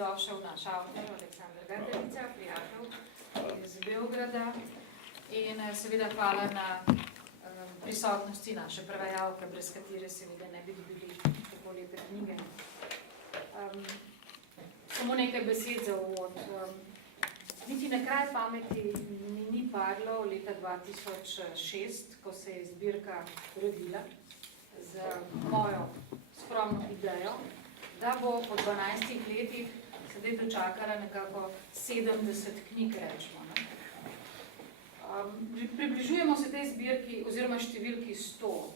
dobrodošel naš avtor, Aleksandar Gatelica, prijatelj iz Beograda. In seveda hvala na prisotnosti naše prevajalke, brez katere seveda ne bi dobili tako lepe knjige. Samo nekaj besed za uvod. Niti na kraj pameti mi ni padlo leta 2006, ko se je zbirka rodila z mojo skromno idejo, da bo po 12 letih sedaj dočakala nekako 70 knjig, rečemo. Približujemo se tej zbirki oziroma številki 100.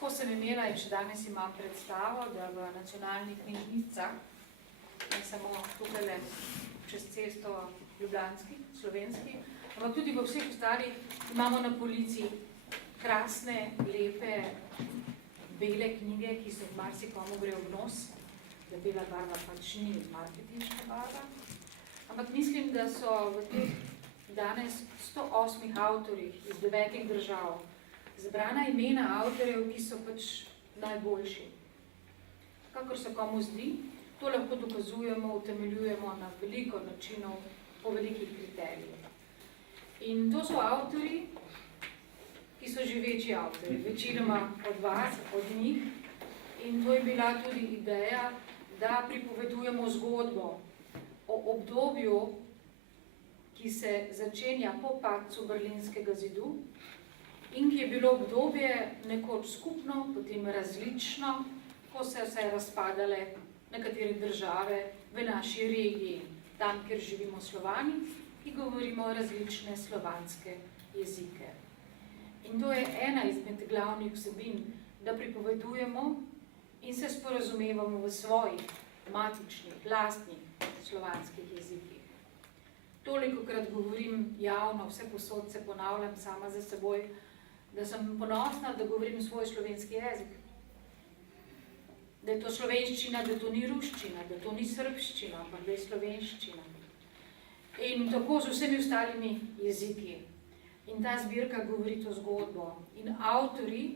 Ko sem imela in še danes imam predstavo, da v nacionalnih knjižnicah, ne samo tukaj čez cesto ljubljanskih, slovenskih, ampak tudi v vseh ostalih imamo na polici krasne, lepe, bele knjige, ki se marsikomu gre v nos, da bela barva pač ni marketinška barva. Ampak mislim, da so v teh danes 108 avtorjih iz 9 držav zbrana imena avtorjev, ki so pač najboljši. Kakor se komu zdi, to lahko dokazujemo, utemeljujemo na veliko načinov, po velikih kriterijih. In to so avtorji, ki so živeči avtorji, večinoma od vas, od njih. In to je bila tudi ideja, da pripovedujemo zgodbo o obdobju, ki se začenja po padcu Berlinskega zidu in ki je bilo obdobje nekoč skupno, potem različno, ko se vse razpadale nekatere države v naši regiji, tam, kjer živimo Slovani, ki govorimo različne slovanske jezike. In to je ena izmed glavnih vsebin, da pripovedujemo in se sporazumevamo v svojih matičnih, lastnih slovanskih jezikih. Tolikokrat govorim javno, vse posod se ponavljam sama za seboj, da sem ponosna, da govorim svoj slovenski jezik. Da je to slovenščina, da to ni ruščina, da to ni srbščina, ampak da je slovenščina. In tako z vsemi ostalimi jeziki. In ta zbirka govori to zgodbo. In avtori,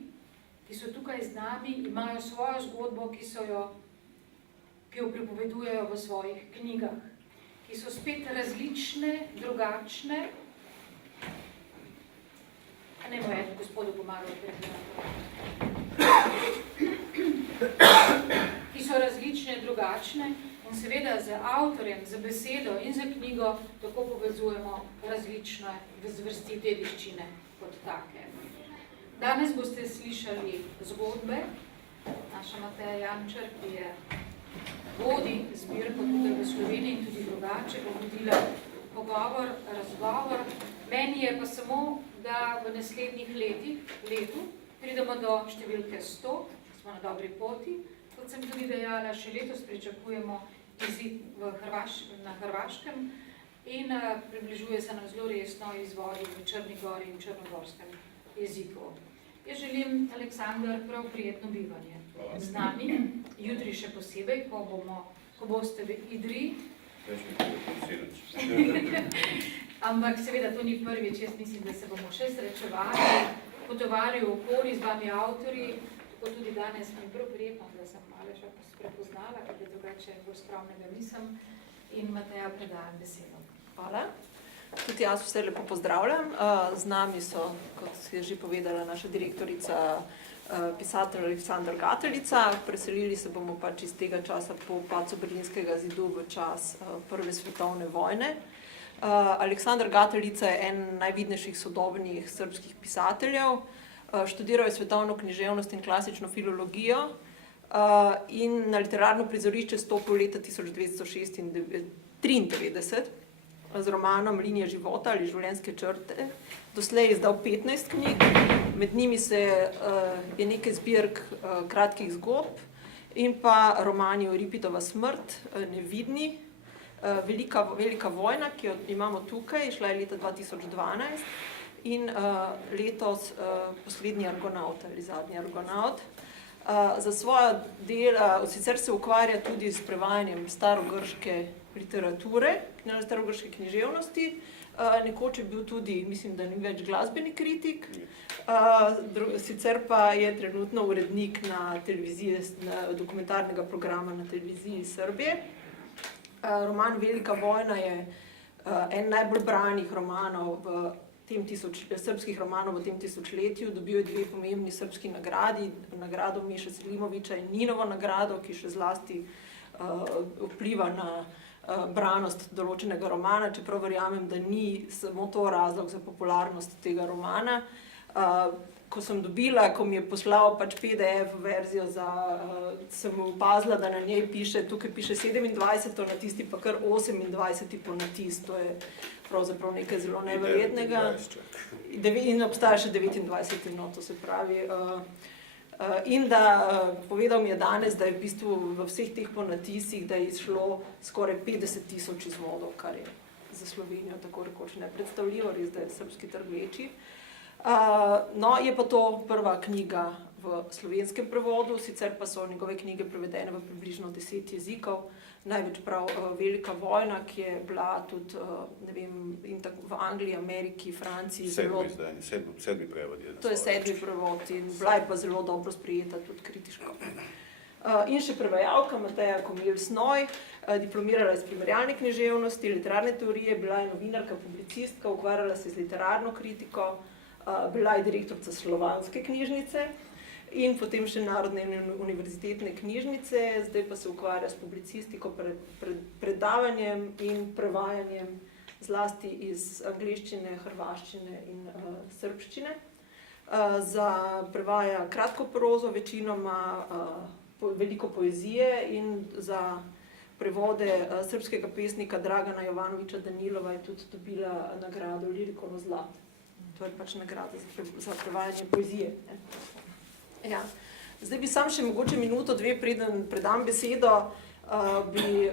ki so tukaj z nami, imajo svojo zgodbo, ki jo pripovedujejo v svojih knjigah, ki so spet različne, drugačne. A ne bo eno gospodu pomagal ki so različne, drugačne in seveda z avtorjem, z besedo in z knjigo tako povezujemo različne zvrsti dediščine kot take. Danes boste slišali zgodbe. Naša Mateja Jančar, ki je vodi zbirko tukaj v Sloveniji in tudi drugače, bo vodila pogovor, razgovor. Meni je pa samo, da v naslednjih letu pridemo do številke 100, smo na dobri poti. Kot sem tudi dejala, še letos pričakujemo izid na Hrvaškem in približuje se nam zelo resno izvodi v Črni gori in črnogorskem jeziku. Jaz želim, Aleksandar, prav prijetno bivanje z nami, jutri še posebej, ko boste v Idriji. Ampak seveda to ni prvič, jaz mislim, da se bomo še srečevali, potovali v okolji z vami avtorji, tako tudi danes mi je prav prijetno, da sem Aleša prepoznala, ker je drugače bolj skromnega nisem in Mateja predajam besedo. Hvala. Tudi jaz vse lepo pozdravljam. Z nami so, kot je že povedala naša direktorica, pisatelj Aleksandar Gatelica. Preselili se bomo pač iz tega časa po padcu Berlinskega zidu v čas Prve svetovne vojne. Aleksandar Gatelica je en najvidnejših sodobnih srbskih pisateljev. Študiral je svetovno književnost in klasično filologijo in na literarno prizorišče stopil leta 1993 z romanom Linija života ali Življenjske črte. Doslej je izdal 15 knjig, med njimi je nekaj zbirk kratkih zgodb in pa romani Euripidova smrt, Nevidni, Velika vojna, ki jo imamo tukaj, šla je leta 2012 in letos Poslednji argonaut ali Zadnji argonaut. Za svojo delo sicer se ukvarja tudi s prevajanjem starogrške literature, starogrške književnosti. Nekoč je bil tudi, mislim, da ni več glasbeni kritik, sicer pa je trenutno urednik na televiziji, dokumentarnega programa na televiziji Srbije. Roman Velika vojna je en najbolj branih romanov srbskih romanov v tem tisočletju. Dobil je 2 pomembni srbski nagradi, nagrado Miše Selimovića in Ninovo nagrado, ki še zlasti vpliva na branost določenega romana, čeprav verjamem, da ni samo to razlog za popularnost tega romana. Ko sem dobila, ko mi je poslal pač PDF verzijo, sem opazila, da na njej piše, tukaj piše 27, na tisti pa kar 28 ponatis. To je pravzaprav nekaj zelo neverjetnega. In obstaja še 29, no, to se pravi. In da povedal mi je danes, da je v bistvu v vseh teh ponatisih, da je izšlo skoraj 50,000 izvodov, kar je za Slovenijo tako rekoč nepredstavljivo, res da je srbski trg večji. No, je pa to prva knjiga v slovenskem prevodu, sicer pa so njegove knjige prevedene v približno 10 jezikov, največ prav Velika vojna, ki je bila tudi, ne vem, v Angliji, Ameriki, Franciji. Sedmi prevod je. To je 7. prevod in bila je pa zelo dobro sprejeta, tudi kritiško. In še prevajalka Mateja Komel-Snoj, diplomirala je iz primerjalne književnosti, literarne teorije, bila je novinarka, publicistka, ukvarjala se z literarno kritiko, bila je direktorica Slovanske knjižnice in potem še Narodne univerzitetne knjižnice, zdaj pa se ukvarja s publicistiko, predavanjem in prevajanjem zlasti iz angleščine, hrvaščine in srbščine. Prevaja kratko prozo, večinoma veliko poezije in za prevode srbskega pesnika Dragana Jovanovića Danilova je tudi dobila nagrado Lirikono zlato. To je pač nagrada za prevajanje poezije. Ja. Zdaj bi sam še mogoče minuto, 2, preden predam besedo, bi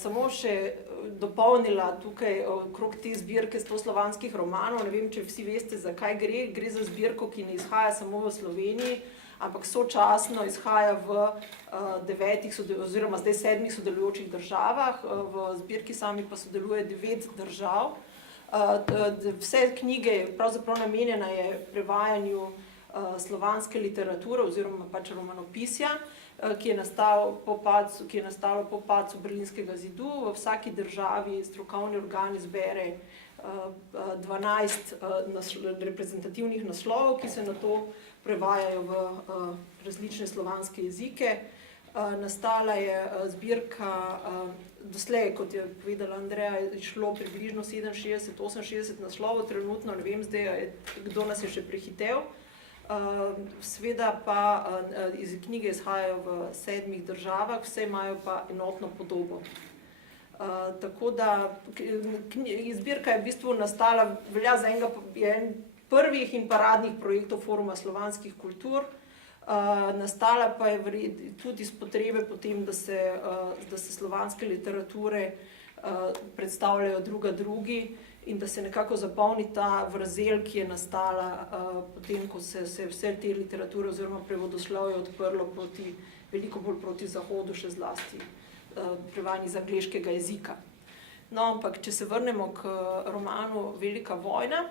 samo še dopolnila tukaj okrog te zbirke 100 slovanskih romanov. Ne vem, če vsi veste, zakaj gre. Gre za zbirko, ki ne izhaja samo v Sloveniji, ampak sočasno izhaja v 9 oziroma zdaj 7 sodelujočih državah. V zbirki sami pa sodeluje 9 držav. Vse knjige pravzaprav namenjena je prevajanju slovanske literature oziroma pač romanopisja, ki je nastalo po padcu Berlinskega zidu. V vsaki državi strokovni organ izbere 12 reprezentativnih naslovov, ki se nato prevajajo v različne slovanske jezike. Nastala je zbirka, doslej, kot je povedala Andreja, je šlo približno 67-68 naslovov, trenutno ne vem zdaj, kdo nas je še prehitel. Seveda pa iz knjige izhajajo v 7 državah, vse imajo pa enotno podobo. Tako da zbirka je v bistvu nastala, velja za en prvih in paradnih projektov Foruma slovanskih kultur. Nastala pa je tudi iz potrebe potem, da se slovanske literature predstavljajo druga drugi in da se nekako zapolni ta vrzel, ki je nastala potem, ko se vse te literature oziroma prevodoslovje odprlo veliko bolj proti zahodu, še zlasti prevajanje iz angleškega jezika. No, ampak če se vrnemo k romanu Velika vojna,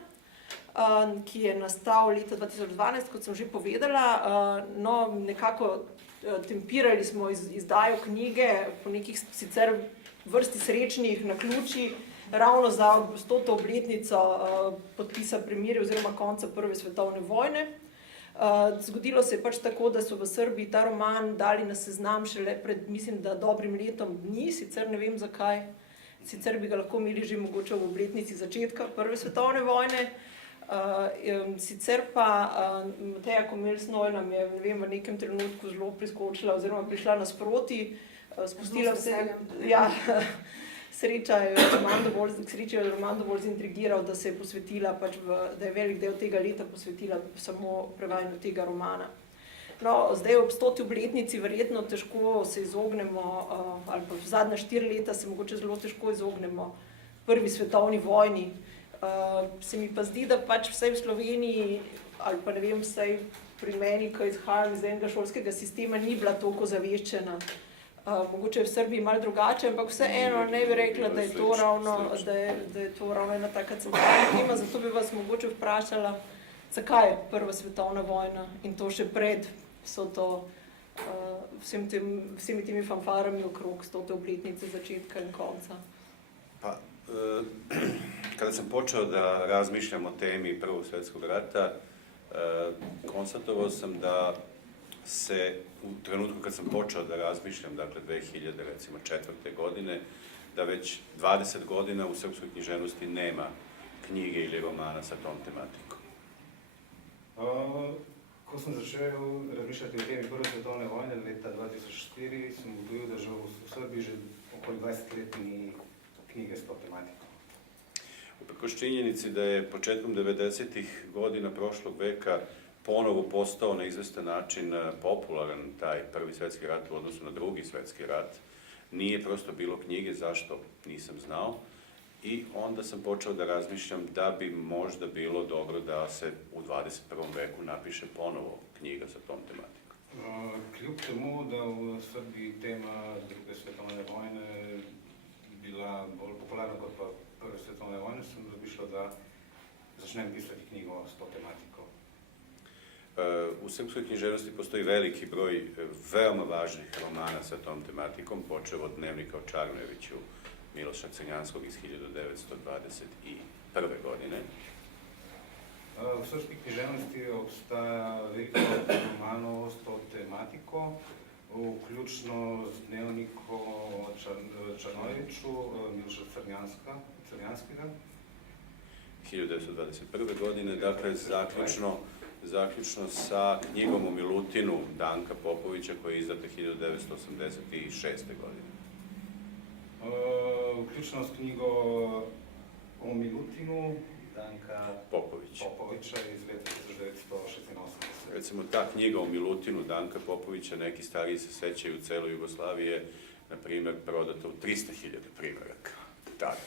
ki je nastal leta 2012, kot sem že povedala. No, nekako tempirali smo izdajo knjige po nekih sicer vrsti srečnih naključij, ravno za 100. obletnico podpisa premirja oziroma konca Prve svetovne vojne. Zgodilo se je pač tako, da so v Srbiji ta roman dali na seznam šele pred, mislim, da dobrim letom dni, sicer ne vem zakaj, sicer bi ga lahko imeli že mogoče v obletnici začetka Prve svetovne vojne. Sicer pa Mateja Komel-Snoj nam je, ne vem, v nekem trenutku zelo priskočila oziroma prišla nasproti, spustila vse, ja, sreča je roman dovolj zintrigiral, da se je posvetila, pač da je velik del tega leta posvetila samo prevajanju tega romana. No, zdaj ob 100. obletnici verjetno težko se izognemo, ali pa v zadnja 4 leta se mogoče zelo težko izognemo Prvi svetovni vojni. Se mi pa zdi, da pač vsaj v Sloveniji, ali pa ne vem, vsaj pri meni, ko izhajam iz enega šolskega sistema, ni bila toliko zaveščena. Mogoče je v Srbiji malo drugače, ampak vseeno ne bi rekla, da je to ravno ena taka centralna tema, zato bi vas mogoče vprašala, zakaj je Prva svetovna vojna in to še pred vso to vsemi temi fanfarami okrog 100. obletnice začetka in konca? Pa, kada sam počeo da razmišljam o temi Prvog svjetskog rata, konstatovao sam da se u trenutku kad sam počeo da razmišljam, dakle 2004. godine, da već 20 godina u srpskoj književnosti nema knjige ili romana sa tom tematikom. Ko sem začel razmišljati o temi Prve svetovne vojne leta 2004, sem ugotovil, da že v Srbiji že okoli 20 let ni knjige s to tematikom. Uprkos činjenici da je početkom 90-ih godina prošlog veka ponovo postao na izvestan način popularan taj Prvi svjetski rat u odnosu na Drugi svjetski rat, nije prosto bilo knjige, zašto nisam znao. I onda sam počeo da razmišljam da bi možda bilo dobro da se u 21. veku napiše ponovo knjiga sa tom tematikom. Kljub temu, da v Srbiji tema Druge svetovne vojne bila bolj popularna kot pa Prve svetovne vojne, sem razmišljal, da začnem pisati knjigo s to tematiko. U srpskoj književnosti postoji veliki broj veoma važnih romana sa tom tematikom, počeo od Dnevnika o Čarnojeviću Miloša Crnjanskog iz 1921. godine. V srpski književnosti obstaja veliko romanov s to tematiko, vključno z Dnevnikom o Čarnojeviću Miloša Crnjanskega. 1921. godine, dakle zaključno sa knjigom o Milutinu Danka Popovića koja je izdata 1986. godine. Vključno s knjigo o Milutinu Danka Popovića iz leta 1986. Recimo, ta knjiga o Milutinu Danka Popovića, neki stariji se sećaju u celoj Jugoslaviji, je, na primjer, prodata u 300.000 primjeraka. Tada.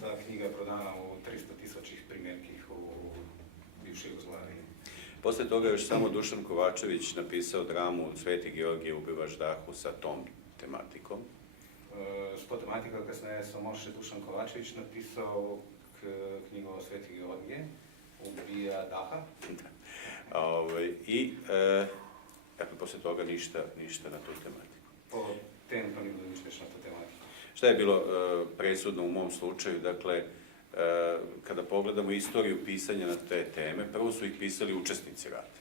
Ta knjiga je prodana u 300.000 primjerkih u bivšoj Jugoslaviji. Posle toga još samo Dušan Kovačević napisao dramu Sveti Georgije ubiva ždahu sa tom tematikom. S to tematika kasneje je samo še Dušan Kovačević napisao knjigo o Sveti Georgije, ubija daha. I posle toga ništa na tu tematiku. Po tem pa ni bilo ništa na tu tematiku. Šta je bilo presudno u mom slučaju? Dakle, kada pogledamo istoriju pisanja na te teme, prvo su ih pisali učesnici rata.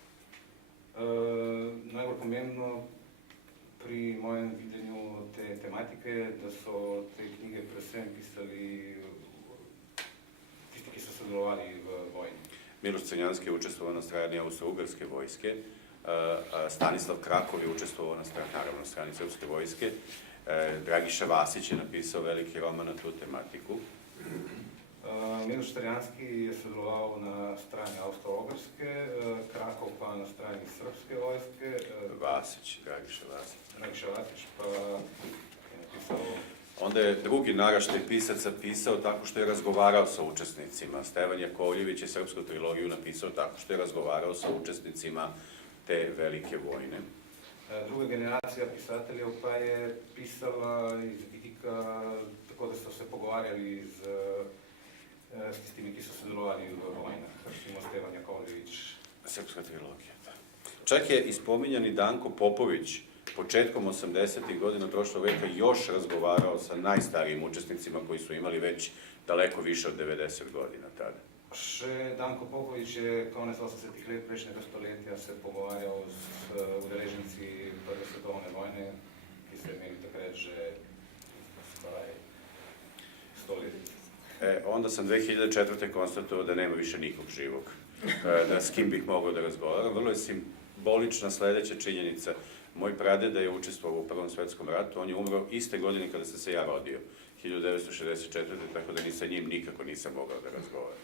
Najbolj pomembno pri mojem videnju te tematike je, da so te knjige predvsem pisali tisti, ki so sodelovali v vojni. Miloš Crnjanski je učestvovao na strani Austro-Ugarske vojske, Stanislav Krakov je učestvovao na strani Srpske vojske, Dragiša Vasić je napisao veliki roman na tu tematiku. Miloš Crnjanski je sodeloval na strani Austro-Ugarske, Krakov pa na strani Srpske vojske. Dragiša Vasić pa je napisao... Onda je drugi naraštaj pisaca pisao tako što je razgovarao sa učesnicima. Stevan Jakovljević je srpsku trilogiju napisao tako što je razgovarao sa učesnicima te velike vojne. Druga generacija pisateljev pa je pisala iz vidika tako da so se pogovarjali s tistimi, ki so sodelovali v vojnah. Recimo Stevan Jakovljević. Srpska trilogija, da. Čak je ispominjani Danko Popović početkom 80. godina prošlog veka još razgovarao sa najstarijim učesnicima koji su imali već daleko više od 90 godina tada. Še Danko Popović je konec 80-ih let prejšnjega stoletja se pogovarjal z udeleženci Prve svetovne vojne, ki so imeli takrat že skoraj 100 let. Onda sam 2004. konstatovao da nema više nikog živog, da s kim bih mogao da razgovaram. Vrlo je simbolična sledeća činjenica. Moj pradeda je učestvovao u Prvom svetskom ratu, on je umro iste godine kada sam se ja rodio, 1964. tako da ni sa njim nikako nisam mogao da razgovaram.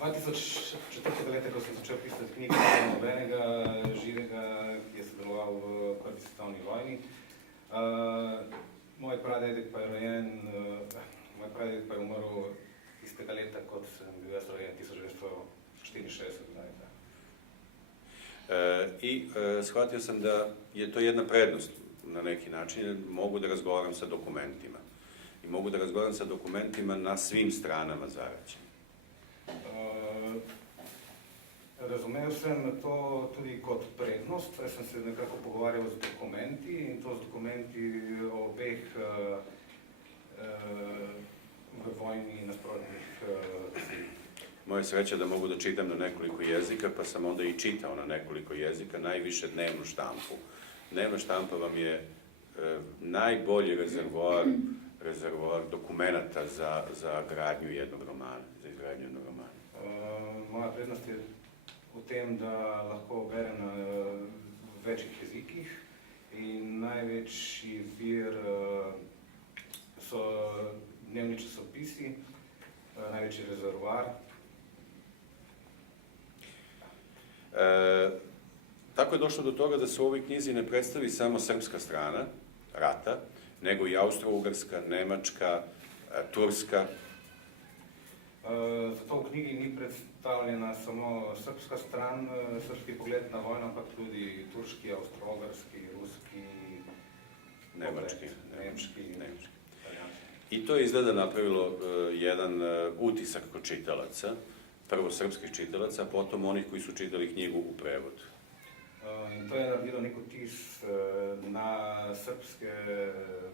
2004. leta, ko sem začel pisati knjige nobenega živega, ki je sodeloval v Prvi svetovni vojni, moj pradedek pa je rojen, moj pradedek pa je umrl istega leta, kot sem bil jaz rojen, 1964. I shvatio sam da je to jedna prednost na neki način, jer mogu da razgovaram sa dokumentima. I mogu da razgovaram sa dokumentima na svim stranama zaraćenja. Razumel sem to tudi kot prednost, saj sem se nekako pogovarjal z dokumenti in to z dokumenti obeh v vojni nasprotnih sil. Moja sreća da mogu da čitam na nekoliko jezika, pa sam onda i čitao na nekoliko jezika, najviše dnevnu štampu. Dnevna štampa vam je najbolji rezervoar dokumenata za gradnju jednog romana, za izgradnju jednog romana. Moja prednost je v tem, da lahko berem na večjih jezikih in največji vir so dnevni časopisi, največji rezervoar. Tako je došlo do toga da se u ovoj knjizi ne predstavi samo srpska strana rata, nego i Austro-Ugarska, Nemačka, Turska. Zato v knjigi ni predstavljena samo srpska stran, srpski pogled na vojno, ampak tudi turški, avstro-ugarski, ruski, Nemački. nemški. I to je izgleda napravilo jedan utisak kod čitalaca, prvo srpskih čitalaca, a potom onih koji su čitali knjigu u prevodu. In to je naredilo nek vtis na srpske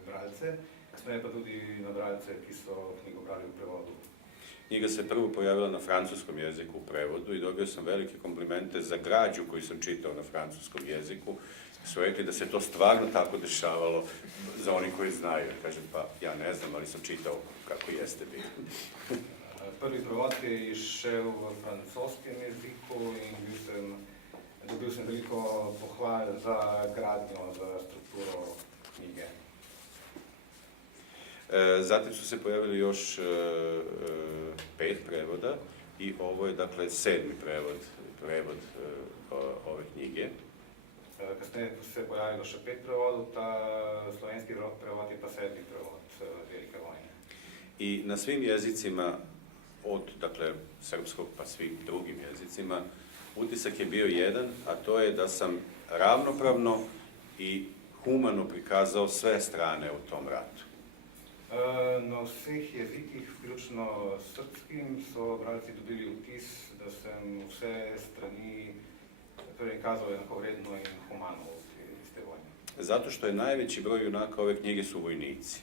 bralce, kasneje pa tudi na bralce, ki so knjigo brali u prevodu. Knjiga se prvo pojavila na francuskom jeziku u prevodu i dobio sam velike komplimente za građu koju sam čitao na francuskom jeziku. Su rekli da se to stvarno tako dešavalo za oni koji znaju. Kažem, pa ja ne znam, ali sam čitao kako jeste bilo. Prvi prevod je išel v francoskem jeziku in dobil sem veliko pohval za gradnjo, za strukturo knjige. Zatim su se pojavili još 5 prevoda i ovo je dakle 7. prevod ove knjige. Kasneje se pojavilo še 5 prevodov, ta slovenski prevod je pa 7. prevod Velike vojne. I na svim jezicima, od dakle srpskog pa svim drugim jezicima, utisak je bio jedan, a to je da sam ravnopravno i humano prikazao sve strane u tom ratu. Na vseh jezikih, vključno srpskim, so bralci dobili vtis, da sem vse strani kazao jednakovredno i humano iz te vojne. Zato što je najveći broj junaka ove knjige su vojnici.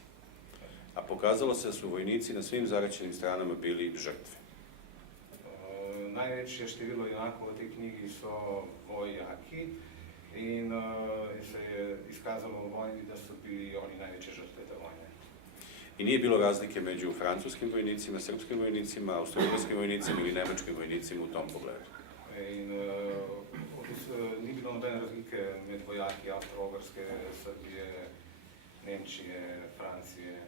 A pokazalo se da su vojnici na svim zaraćenim stranama bili žrtve. Največje število junakov v tej knjigi so vojaki in se je iskazalo u vojni, da su bili oni najveće žrtve te vojne. I nije bilo razlike među francuskim vojnicima, srpskim vojnicima, austro-ugarskim vojnicima ili nemačkim vojnicima u tom pogledu. In ni bilo nobene razlike med vojaki Avstro-Ugarske, Srbije, Nemčije, Francije,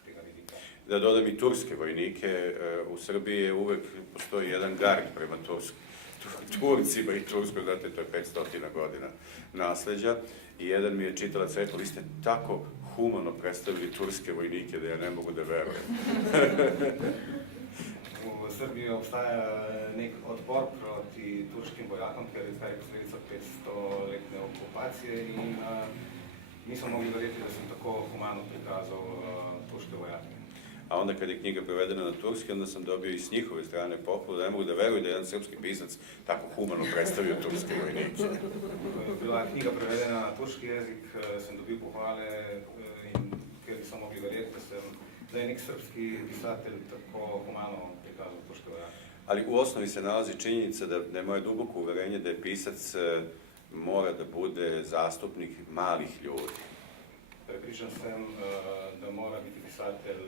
z tega vidika. Da dodam i turske vojnike, u Srbiji je uvek postoji jedan gard prema Turcima i Turskoj, znate, to je 500 godina nasleđa. I jedan mi je čitalac rekao, vi ste tako humano predstavili turske vojnike da ja ne mogu da verujem. V Srbiji obstaja nek odpor proti turškim vojakom, ker je zdaj posledica 500-letne okupacije in nisam mogli verjeti, da sam tako humano prikazal turške vojake. A onda kad je knjiga prevedena na turski, onda sam dobio i s njihove strane pohvalu da ne mogu da veruju da je jedan srpski pisac tako humano predstavio turske vojnike. Bila je knjiga prevedena na turški jezik, sem dobil pohvale in ker nisam mogli verjeti, da je nek srpski pisatelj tako humano prikazal turške vojake. Ali u osnovi se nalazi činjenica da je moje duboko uverenje da je pisac mora da bude zastupnik malih ljudi. Prepričan sem, da mora biti pisatelj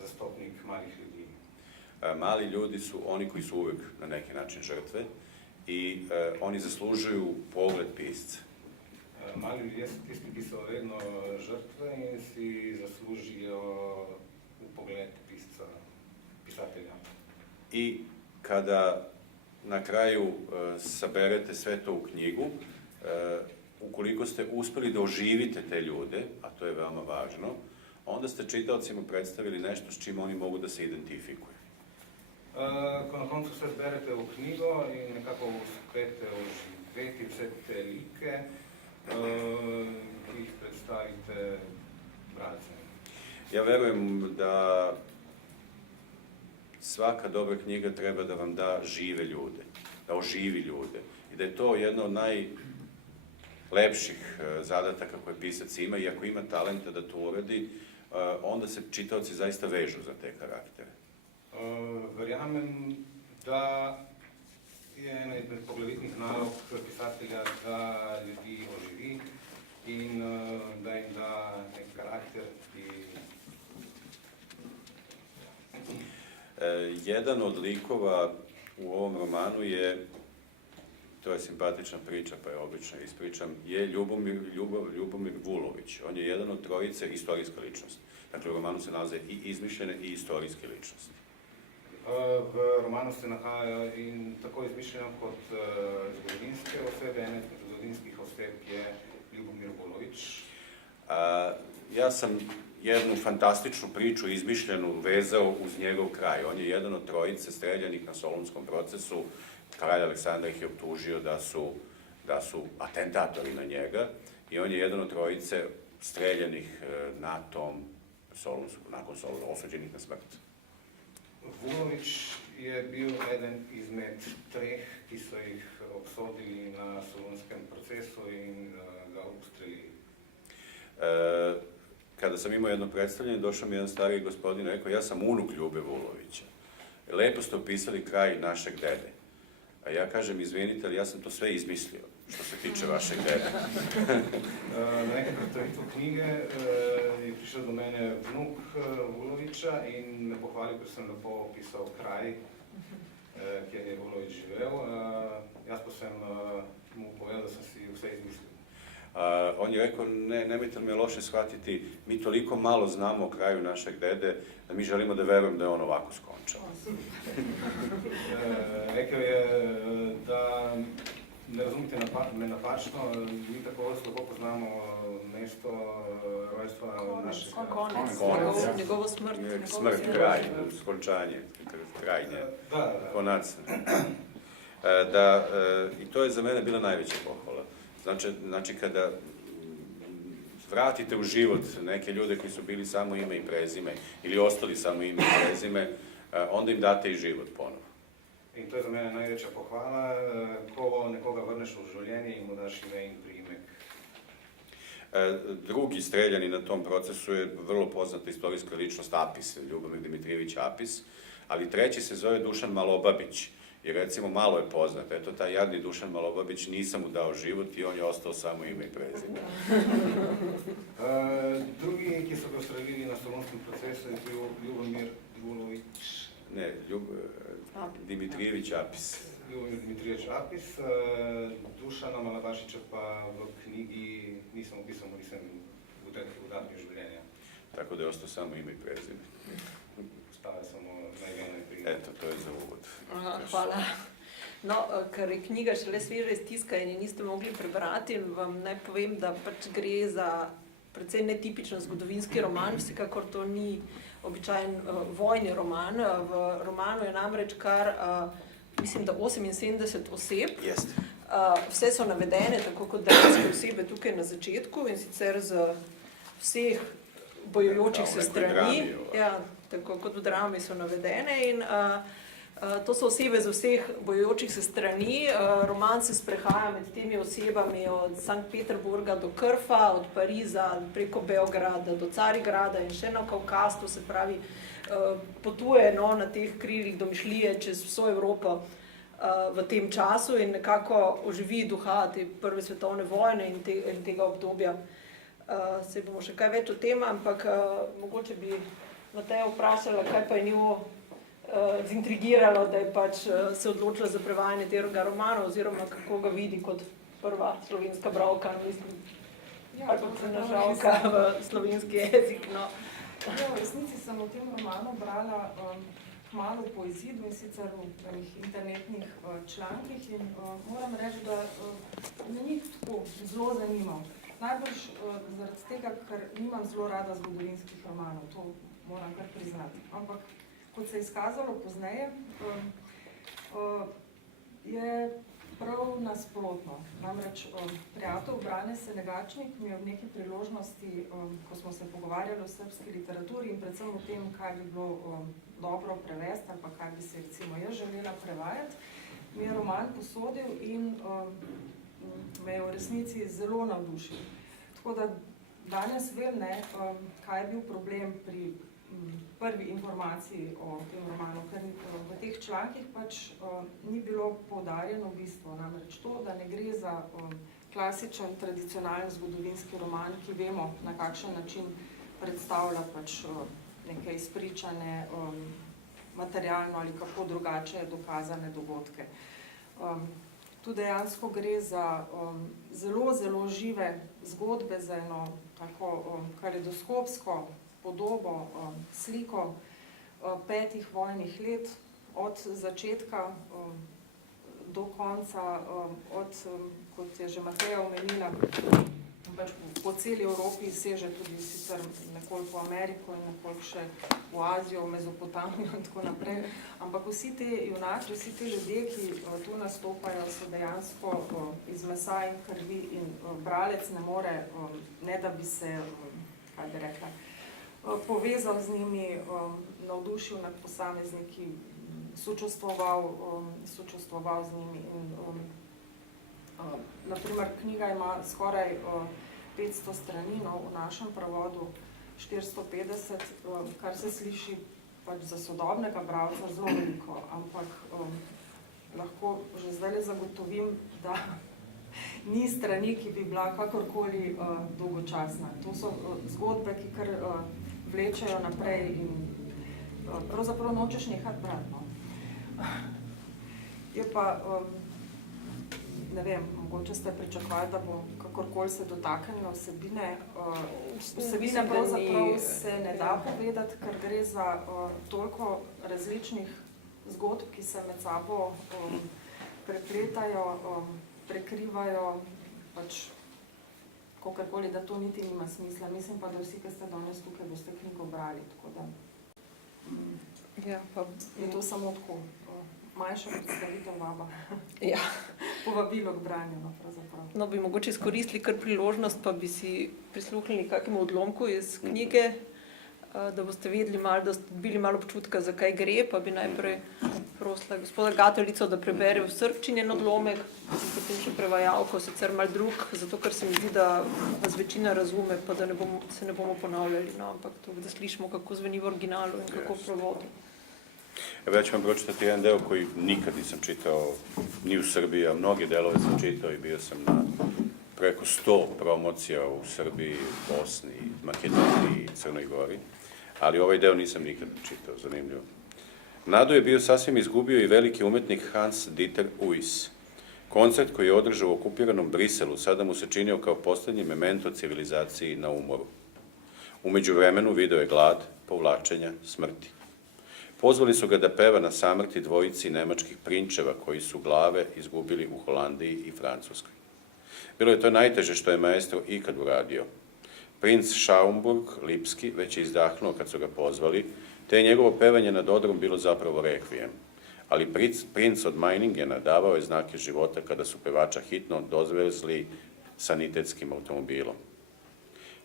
zastupnik malih ljudi. Mali ljudi su oni koji su uvek na neki način žrtve i oni zaslužuju pogled pisca. Mali ljudje so tisti, ki so vedno žrtve in si zaslužijo pogled pisca, pisatelja. I kada na kraju saberete sve to u knjigu, ukoliko ste uspeli da oživite te ljude, a to je veoma važno, onda ste čitaocima predstavili nešto s čim oni mogu da se identifikuju. Ko na koncu sve zberete v knjigo in nekako uspete oživeti vse te like, ki jih predstavite bralcem. Ja verujem da svaka dobra knjiga treba da vam da žive ljude, da oživi ljude. I da je to jedno od najlepših zadataka koje pisac ima i ako ima talenta da to uradi, onda se čitaoci zaista vežu za te karaktere. Verjamem, da je ena izmed poglavitnih nalog pisatelja, da ljudi oživi in da jim da nek karakter. Jedan od likova u ovom romanu je, to je simpatična priča, pa je obično ispričam, je Ljubomir Vulović. On je jedan od trojice istorijska ličnost. Dakle, u romanu se nalaze i izmišljene i istorijske ličnosti. V romanu se nahajajo in tako izmišljeno kot zgodovinske osebe. Ena izmed zgodovinskih oseb je Ljubomir Vulović. Ja sam jednu fantastičnu priču izmišljenu vezao uz njegov kraj. On je jedan od trojice streljanih na Solunskom procesu. Kralj Aleksandar ih je optužio da su atentatori na njega i on je jedan od trojice streljanih na tom Solunsku, nakon osuđenih na smrt. Vulović je bil eden izmed treh, ki so jih obsodili na Solunskem procesu in ga ustrelili. Kada sam imao jedno predstavljanje, došao mi jedan stariji gospodin i rekao, ja sam unuk Ljube Vulovića. Lepo ste opisali kraj našeg dede. A ja kažem, izvinite, ali ja sam to sve izmislio, što se tiče vašeg dede. Na nekem predstavitvu knjige je prišel do mene vnuk Vulovića in me pohvalil, ker sem lepo opisal kraj, kjer je Vulović živel. Jaz pa sem mu povedal, da sam si vse izmislil. On je rekao, nemojte me loše shvatiti, mi toliko malo znamo o kraju našeg dede, da mi želimo da verujem da je on ovako skončao. Rekel je, da ne razumite me napačno, mi tako slabo poznamo mesto rojstva našega... Konec, njegovo smrt. Smrt, kraj, skončanje, kraj nje, konac. I to je za mene bila najveća pohvala. Znači, kada vratite u život neke ljude koji su bili samo ime i prezime ili ostali samo ime i prezime, onda im date i život ponovo. In to je za mene največja pohvala, ko nekoga vrneš v življenje in mu daš ime in priimek. Drugi streljani na tom procesu je vrlo poznata istorijska ličnost Apis, Ljubomir Dimitrijević Apis, ali treći se zove Dušan Malobabić. I recimo malo je poznat, eto taj jadni Dušan Malobabić, nisam mu dao život i on je ostao samo ime i prezime. Drugi, ki so ga ustrelili na Solunskem procesu, je bil Ljubomir Vulović. Ne, Dimitrijević Apis. Ljubomir Dimitrijević Apis, Dušana Malabašiča pa v knjigi nisem opisal, nisem udatnil življenja. Tako da je ostao samo ime i prezime. Ostale samo najveno i priimek. Eto, to je za uvod. Hvala. No, ker je knjiga šele sveže iz tiska in je niste mogli prebrati, vam naj povem, da pač gre za precej netipičen zgodovinski roman, vsekakor to ni običajen vojni roman. V romanu je namreč kar, mislim, da 78 oseb. Vse so navedene, tako kot dejanske osebe tukaj na začetku in sicer z vseh bojujočih se strani. Ja, tako kot v drami so navedene in to so osebe z vseh bojujočih se strani. Roman se sprehaja med temi osebami od Sankt Peterburga do Krfa, od Pariza preko Beograda do Carigrada in še na Kavkaz, to se pravi potuje na teh krilih domišljije čez vso Evropo v tem času in nekako oživi duha te prve svetovne vojne in tega obdobja. Se bomo še kaj več o tem, ampak mogoče bi Mateja vprašala, kaj pa je njo zintrigiralo, da je pač se odločila za prevajanje tega romana oziroma kako ga vidi kot prva slovenska bralka, mislim, ali pa prenašalka v slovenski jezik. V resnici sem v tem romanu brala kmalu po izidu in sicer v internetnih člankih in moram reči, da me ni tako zelo zanimal. Najbolj zaradi tega, ker nimam zelo rada zgodovinskih romanov, to moram kar priznati. Ampak, kot se je izkazalo pozneje, je Prav nasprotno. Namreč prijatelj Brane Senegačnik mi je v neki priložnosti, ko smo se pogovarjali o srbski literaturi in predvsem o tem, kaj bi bilo dobro prevesti ali pa kaj bi se recimo jaz želela prevajati, mi je roman posodil in me je v resnici zelo navdušil. Tako da danes vem, kaj je bil problem pri prvi informaciji o tem romanu, ker v teh člankih pač ni bilo poudarjeno bistvo, namreč to, da ne gre za klasičen, tradicionalen zgodovinski roman, ki vemo, na kakšen način predstavlja pač neke izpričane, materialno ali kako drugače dokazane dogodke. Tu dejansko gre za zelo, zelo žive zgodbe, za eno tako kaleidoskopsko podobo, sliko 5 vojnih let, od začetka do konca, kot je že Mateja omenila, pač po celi Evropi seže tudi sicer nekoliko v Ameriko in nekoliko še v Azijo, v Mezopotamijo in tako naprej. Ampak vsi te junaki, vsi te ljudje, ki tu nastopajo, so dejansko iz mesa in krvi in bralec ne more, ne da bi se, kaj bi rekla, povezal z njimi, navdušil nad posamezniki, sočustvoval z njimi. In, naprimer, knjiga ima skoraj 500 strani, no, v našem prevodu 450, kar se sliši pač za sodobnega bralca zelo veliko, ampak lahko že zdaj zagotovim, da ni strani, ki bi bila kakorkoli dolgočasna. To so zgodbe, ki kar vlečejo naprej in pravzaprav nočeš nehati brati. No. Je pa, ne vem, mogoče ste pričakovali, da bo kakorkoli se dotaknila vsebine. Vsebine pravzaprav se ne da povedati, ker gre za toliko različnih zgodb, ki se med sabo prepletajo, prekrivajo, pač kakorkoli, da to niti nima smisla. Mislim pa, da vsi, ki ste danes tukaj, boste knjigo brali, tako da je to samo tako. Manjša predstavitev vaba. Ja. Povabilo k branju, no, pravzaprav. No, bi mogoče izkoristili kar priložnost, pa bi si prisluhnili kakemu odlomku iz knjige, da boste vedeli malo, da ste dobili malo občutka, za kaj gre, pa bi najprej prosila gospoda Gatelico, da prebere v srbščini en odlomek, potem še prevajalko, sicer malo drug, zato ker se mi zdi, da vas večina razume, pa da se ne bomo ponavljali, no, ampak to, da slišimo, kako zveni v originalu in kako v prevodu. Evo, ja ću vam pročitati jedan deo koji nikad nisam čitao ni u Srbiji, a mnoge delove sam čitao i bio sam na preko 100 promocija u Srbiji, Bosni, Makedoniji i Crnoj Gori, ali ovaj deo nisam nikad čitao, zanimljivo. Nadu je bio sasvim izgubio i veliki umetnik Hans Dieter Uys. Koncert koji je održao u okupiranom Briselu sada mu se činio kao posljednji memento civilizaciji na umoru. U međuvremenu video je glad, povlačenja, smrti. Pozvali su ga da peva na samrti dvojici nemačkih prinčeva koji su glave izgubili u Holandiji i Francuskoj. Bilo je to najteže što je maestro ikad uradio. Princ Schaumburg, Lipski, već je izdahnuo kad su ga pozvali, te je njegovo pevanje nad odrom bilo zapravo rekvijem. Ali princ od Meiningena davao je znake života kada su pevača hitno dozvezli sanitetskim automobilom.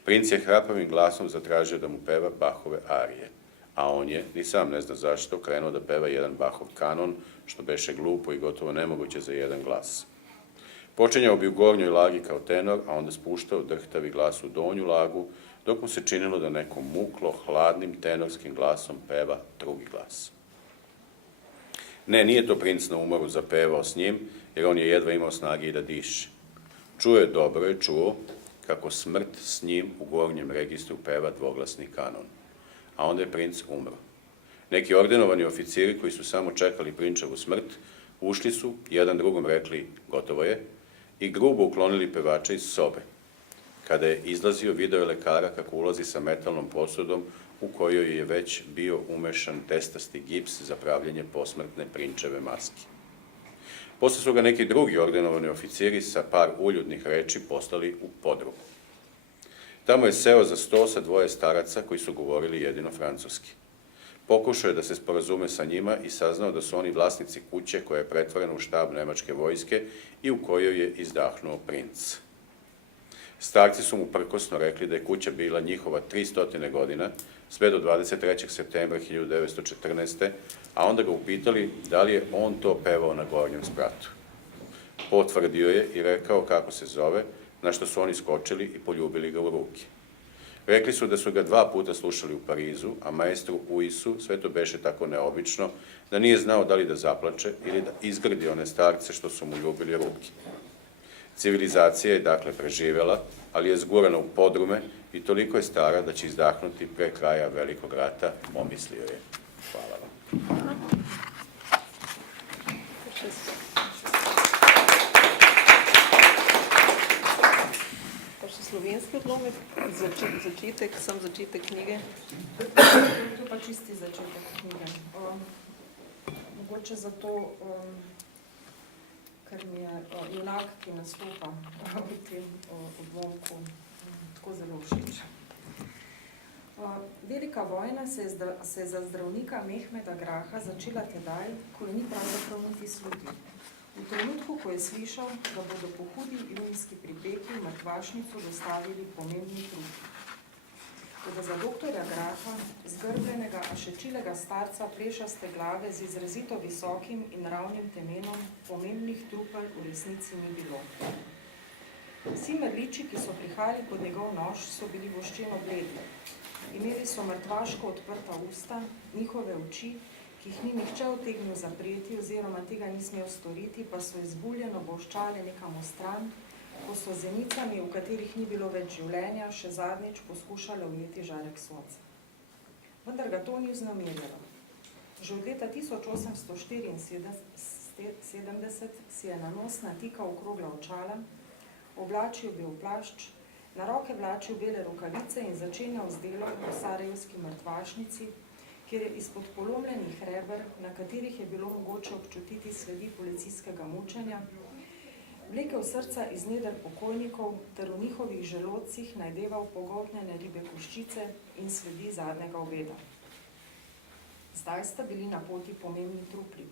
Princ je hrapavim glasom zatražio da mu peva Bachove arije. A on je, ni sam ne zna zašto, krenuo da peva jedan Bachov kanon, što beše glupo i gotovo nemoguće za jedan glas. Počinjao bi u gornjoj lagi kao tenor, a onda spuštao drhtavi glas u donju lagu, dok mu se činilo da neko muklo, hladnim tenorskim glasom peva drugi glas. Ne, nije to princ na umoru zapevao s njim, jer on je jedva imao snage i da diše. Dobro je čuo kako smrt s njim u gornjem registru peva dvoglasni kanon. A onda je princ umro. Neki ordinovani oficiri koji su samo čekali prinčevu smrt, ušli su, jedan drugom rekli gotovo je, i grubo uklonili pevača iz sobe. Kada je izlazio, video je lekara kako ulazi sa metalnom posudom u kojoj je već bio umešan testasti gips za pravljenje posmrtne prinčeve maske. Posle su ga neki drugi ordinovani oficiri sa par uljudnih reči poslali u podrum. Tamo je seo za sto sa dvoje staraca koji su govorili jedino francuski. Pokušao je da se sporazume sa njima i saznao da su oni vlasnici kuće koja je pretvorena u štab nemačke vojske i u kojoj je izdahnuo princ. Starci su mu prkosno rekli da je kuća bila njihova 300 godina, sve do 23. septembra 1914. a onda ga upitali da li je on to pevao na gornjem spratu. Potvrdio je i rekao kako se zove, na što su oni skočili i poljubili ga u ruke. Rekli su da su ga 2 puta slušali u Parizu, a maestru Uisu sve to beše tako neobično da nije znao da li da zaplače ili da izgrdi one starce što su mu ljubili ruke. Civilizacija je dakle preživela, ali je zgurana u podrume i toliko je stara da će izdahnuti pre kraja Velikog rata, pomislio je. Hvala vam. Pa še slovenski odlomek, začetek knjige. To je pa čisti začetek knjige. Mogoče zato, ker mi je junak, ki nastopa v tem odlomku, tako zelo všeč. Velika vojna se je za zdravnika Mehmeda Graha začela tedaj, ko je ni pravzaprav niti slutil. V trenutku, ko je slišal, da bodo po hudi junijski pripeki v mrtvašnico dostavili pomembni trup. Toda za doktorja Graha, zgrbljenega, a še čilega starca plešaste glave z izrazito visokim in ravnim temenom, pomembnih trupel v resnici ni bilo. Vsi mrliči, ki so prihajali pod njegov nož, so bili voščeno bledi. Imeli so mrtvaško odprta usta, njihove oči, ki jih ni nihče utegnil zapreti oziroma tega ni smel storiti, pa so izbuljeno boščale nekam v stran, ko so zenicami, v katerih ni bilo več življenja, še zadnjič poskušale ujeti žarek sonca. Vendar ga to ni vznemirjalo. Že od leta 1874 si je na nos natikal okrogla očala, oblačil bil plašč, na roke vlačil bele rokavice in začenjal z delom v sarajevski mrtvašnici, kjer je izpod polomljenih reber, na katerih je bilo mogoče občutiti sledi policijskega mučenja, vlekel srca iz neder pokojnikov ter v njihovih želodcih najdeval pogoltnjene ribe koščice in sledi zadnjega obeda. Zdaj sta bili na poti pomembni trupli,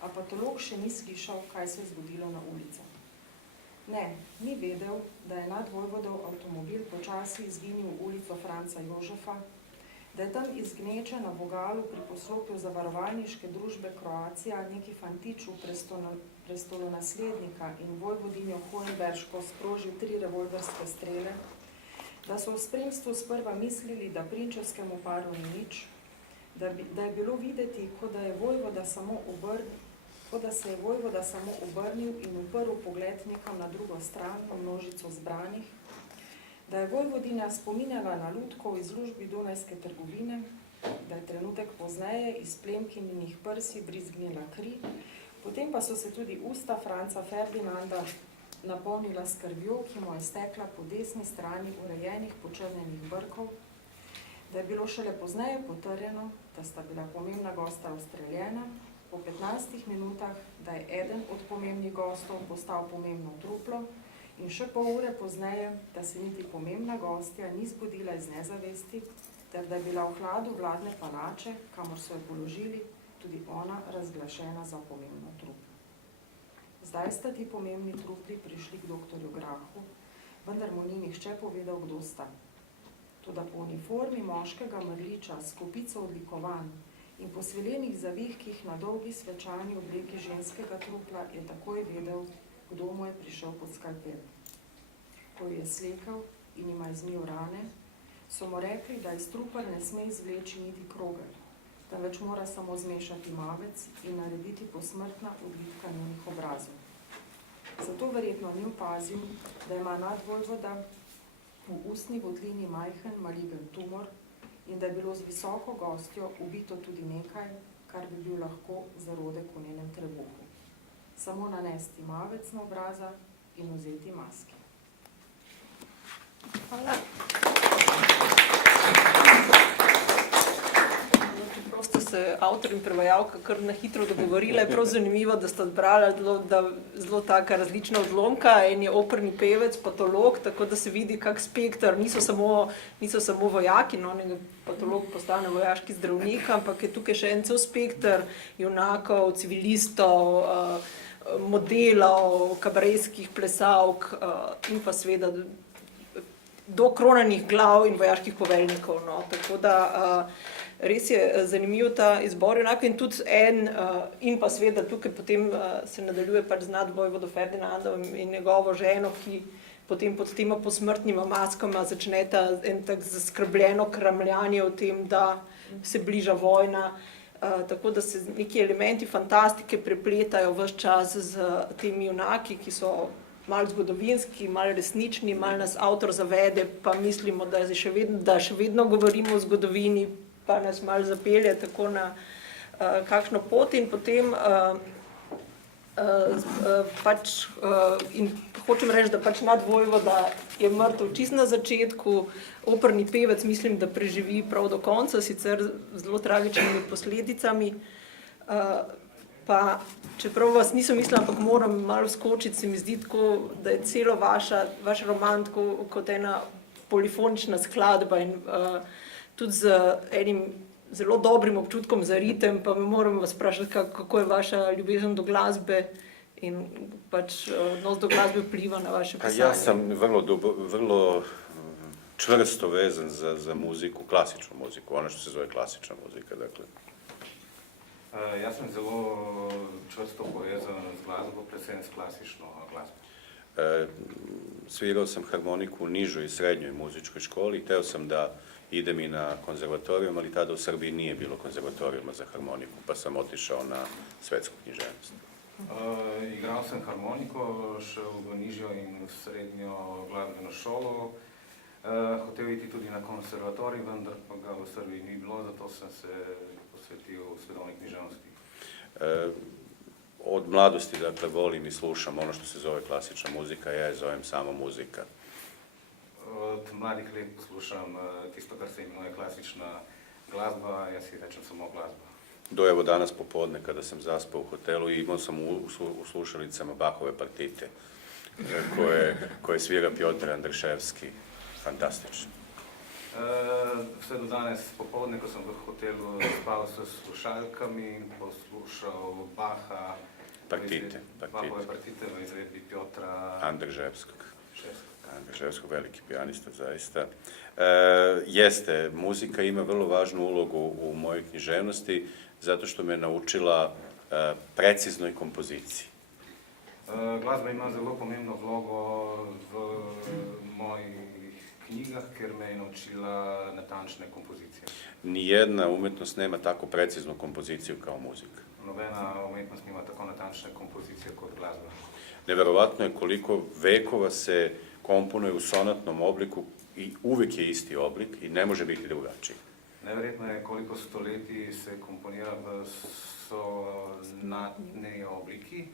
a patolog še ni slišal, kaj se je zgodilo na ulicah. Ne, ni vedel, da je nadvojvodov avtomobil počasi izginil v ulico Franca Jožefa, da je tam izgneče na vogalu pri poslopju zavarovalniške družbe Kroacija neki fantič v prestolonaslednika in vojvodinjo Hohenberško sprožil 3 revolverske strele, da so v spremstvu sprva mislili, da prinčevskemu paru ni nič, da je bilo videti, kot da se je vojvoda samo obrnil in uprl pogled nekam na drugo stran v množico zbranih, da je vojvodina spominjala na lutko v izlužbi Dunajske trgovine, da je trenutek pozneje iz plemkininih prsi brizgnila kri, potem pa so se tudi usta Franca Ferdinanda napolnila s krvjo, ki mu je stekla po desni strani urejenih počrnjenih brkov, da je bilo šele pozneje potrjeno, da sta bila pomembna gosta ustreljena, po 15 minutah, da je eden od pomembnih gostov postal pomembno truplo in še pol ure pozneje, da se niti pomembna gostja ni zbudila iz nezavesti, ter da je bila v hladu vladne palače, kamor so jo položili, tudi ona razglašena za pomembno truplo. Zdaj sta ti pomembni trupli prišli k doktorju Grahu, vendar mu ni nihče povedal, kdo sta. Toda po uniformi moškega mrliča s kopico odlikovanj in po svilenih zavihkih na dolgi svečani obleki ženskega trupla je takoj vedel, kdo mu je prišel pod skalpel. Ko je slekel in ima izmil rane, so mu rekli, da iz trupel ne sme izvleči niti krogel, temveč mora samo zmešati mavec in narediti posmrtna odlitka njenih obrazov. Zato verjetno ni opazil, da ima nadvojvoda v ustni votlini majhen maligen tumor in da je bilo z visoko gostjo ubito tudi nekaj, kar bi bil lahko zarodek v njenem trebuhu. Samo nanesti mavec na obraza in vzeti maski. Čeprav ste se se avtor in prevajalka kar na hitro dogovorila. Je prav zanimivo, da sta odbrala zelo taka različna odlomka. En je operni pevec, patolog, tako da se vidi kak spekter. Niso samo vojaki, no, patolog postane vojaški zdravnik, ampak je tukaj še en cel spekter junakov, civilistov, modelov, kabarejskih plesalk in pa seveda do kronanih glav in vojaških poveljnikov. No. Tako da res je zanimiv ta izbor junakov in tudi in pa seveda tukaj potem se nadaljuje pač z nadvojvodo Ferdinandom in njegovo ženo, ki potem pod tema posmrtnima maskama začneta en tak zaskrbljeno kramljanje o tem, da se bliža vojna. Tako da se neki elementi fantastike prepletajo ves čas z temi junaki, ki so malo zgodovinski, malo resnični, malo nas avtor zavede, pa mislimo, da še vedno govorimo o zgodovini, pa nas malo zapelje tako na kakšno pot in potem in hočem reči, da pač nadvojvoda je mrtev čisto na začetku, operni pevec mislim, da preživi prav do konca, sicer z zelo tragičnimi posledicami. Pa, čeprav vas nisem mislila, ampak moram malo skočiti, se mi zdi tako, da je celo vaš roman tako kot ena polifonična skladba in tudi z enim zelo dobrim občutkom za ritem, pa me moram vas vprašati, kako je vaša ljubezen do glasbe in pač odnos do glasbe vpliva na vaše pisanje. Ja sam vrlo čvrsto vezan za muziku, klasičnu muziku, ono što se zove klasična muzika, dakle. Jaz sem zelo čvrsto povezan z glasbo, predvsem s klasično glasbo. Svirao sam harmoniku u nižoj i srednjoj muzičkoj školi, teo sam da idem i na konzervatorijum, ali tada u Srbiji nije bilo konzervatorijuma za harmoniku, pa sam otišao na svetsku književnost. Igral sem harmoniko, šel v nižjo in v srednjo glasbeno šolo. Hotel iti tudi na konzervatorij, vendar pa ga v Srbiji ni bilo, zato sem se posvetil svetovnoj književnosti. Od mladosti, dakle, volim i slušam ono što se zove klasična muzika, ja je zovem samo muzika. Od mladih let poslušam tisto, kar se imenuje klasična glasba, jaz si rečem samo glasba. Do evo danas popodne kada sam zaspao u hotelu i imao sam u slušalicama Bachove partite koje svira Piotr Andriševski. Fantastično. Vse do danes popoldne, ko sem v hotelu spal s slušalkami in poslušal Bacha, Bachove partite v izvedbi Piotra Andriševskog, veliki pijanista zaista. Jeste, muzika ima vrlo važnu ulogu u mojoj književnosti zato što me naučila preciznoj kompoziciji. Glasba ima zelo pomembno vlogo v mojih knjigah, ker me je naučila natančne kompozicije. Nijedna umetnost nema tako preciznu kompoziciju kao muzika. Nobena umetnost nima tako natančne kompozicije kot glasba. Neverovatno je koliko vekova se komponuje u sonatnom obliku i uvijek je isti oblik i ne može biti drugačiji. Neverjetno je koliko stoletij se komponira v sonatni obliki,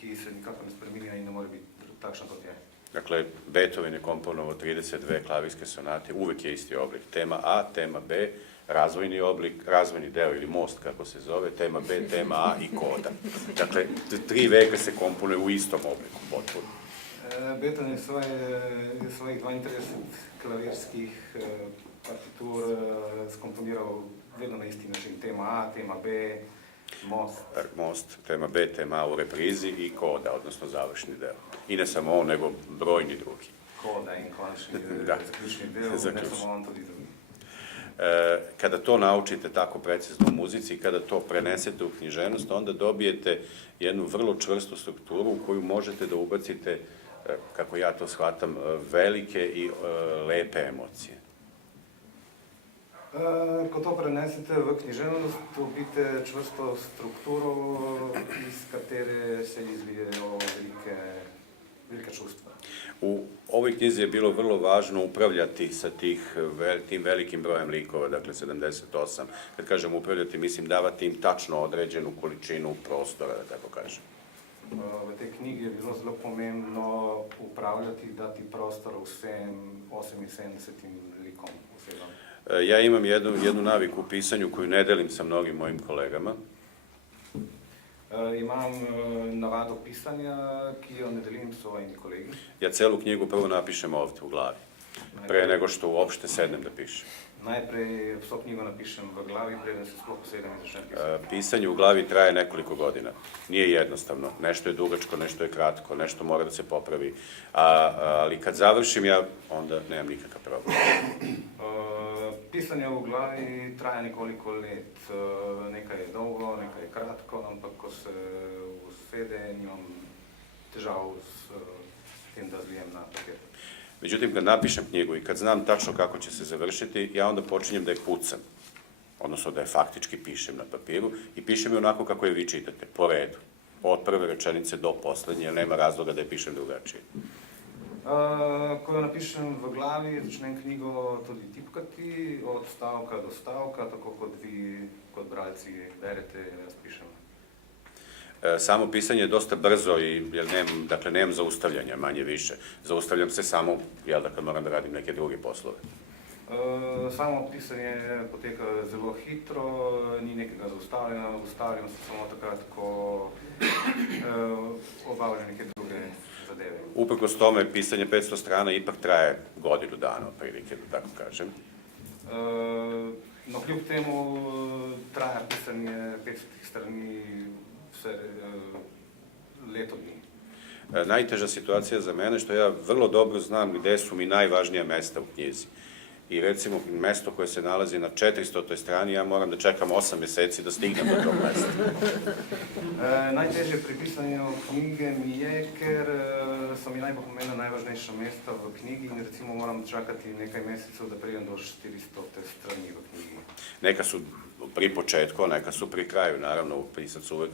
ki se nikako ne spreminja in ne more biti takšna kot je. Dakle, Beethoven je komponovao 32 klavirske sonate, uvijek je isti oblik. Tema A, tema B, razvojni oblik, razvojni deo ili most kako se zove, tema B, tema A i koda. Dakle, 3 veka se komponuje u istom obliku, potpuno. Beethoven je svojih 32 klavirskih partitur skomponirao vedno na isti način. Tema A, tema B, most. Most, tema B, tema A u reprizi i koda, odnosno završni deo. I ne samo on, nego brojni drugi. Koda in končni zaključni deo, ne samo on, tudi drugi. Kada to naučite tako precizno u muzici i kada to prenesete u književnost, onda dobijete jednu vrlo čvrstu strukturu u koju možete da ubacite, kako ja to shvatam, velike i lepe emocije. Ko to prenesete v književnost, dobite čvrsto strukturo, iz katere se izvijejo velike čustva. U ovoj knjizi je bilo vrlo važno upravljati sa tim velikim brojem likova, dakle 78. Kad kažem upravljati, mislim davati im tačno određenu količinu prostora, da tako kažem. V tej knjigi je bilo zelo pomembno upravljati, dati prostor vsem 78 likom osebam. Ja imam jednu naviku u pisanju koju ne delim sa mnogim mojim kolegama. Imam navado pisanja, ki jo ne delim s svojimi kolegi. Ja celu knjigu prvo napišem ovdje u glavi, pre nego što uopšte sednem da pišem. Najprej vso knjigo napišem v glavi, preden se sploh posedem in začnem pisati. Pisanje u glavi traje nekoliko godina. Nije jednostavno. Nešto je dugačko, nešto je kratko, nešto mora da se popravi. Ali kad završim ja, onda nemam nikakav problem. Pisanje v glavi traja nekoliko let. Nekaj je dolgo, nekaj je kratko, ampak ko se usede, nimam težav s tem, da zlijem na papir. Međutim, kad napišem knjigu i kad znam tačno kako će se završiti, ja onda počinjem da je pucam. Odnosno da je faktički pišem na papiru i pišem je onako kako je vi čitate, po redu. Od prve rečenice do poslednje, jer nema razloga da je pišem drugačije. Ko jo napišem v glavi, začnem knjigo tudi tipkati, od stavka do stavka, tako kot vi, kot bralci, berete, jaz pišem. Samo pisanje je dosta brzo jer nemam zaustavljanja, manje više. Zaustavljam se samo, kad moram da radim neke druge poslove. Samo pisanje poteka zelo hitro, ni nekega zaustavljanja, ustavljam se samo takrat, ko obavljam neke druge zadeve. Uprkos tome, pisanje 500 strana ipak traje godinu dana, otprilike, da tako kažem. No, kljub temu traja pisanje 500 strani vse leto dni. Najteža situacija za mene što ja vrlo dobro znam gde su mi najvažnija mesta u knjizi. I recimo mesto koje se nalazi na 400. strani, ja moram da čekam 8 meseci da stignem do tog mesta. Najtežje pri pisanju knjige mi je, ker so mi najbolj pomembna najvažnejša mesta v knjigi in recimo moram čakati nekaj mesecev, da pridem do 400. strani v knjigi. Neka su pri početku, a neka su pri kraju. Naravno, pisac uvek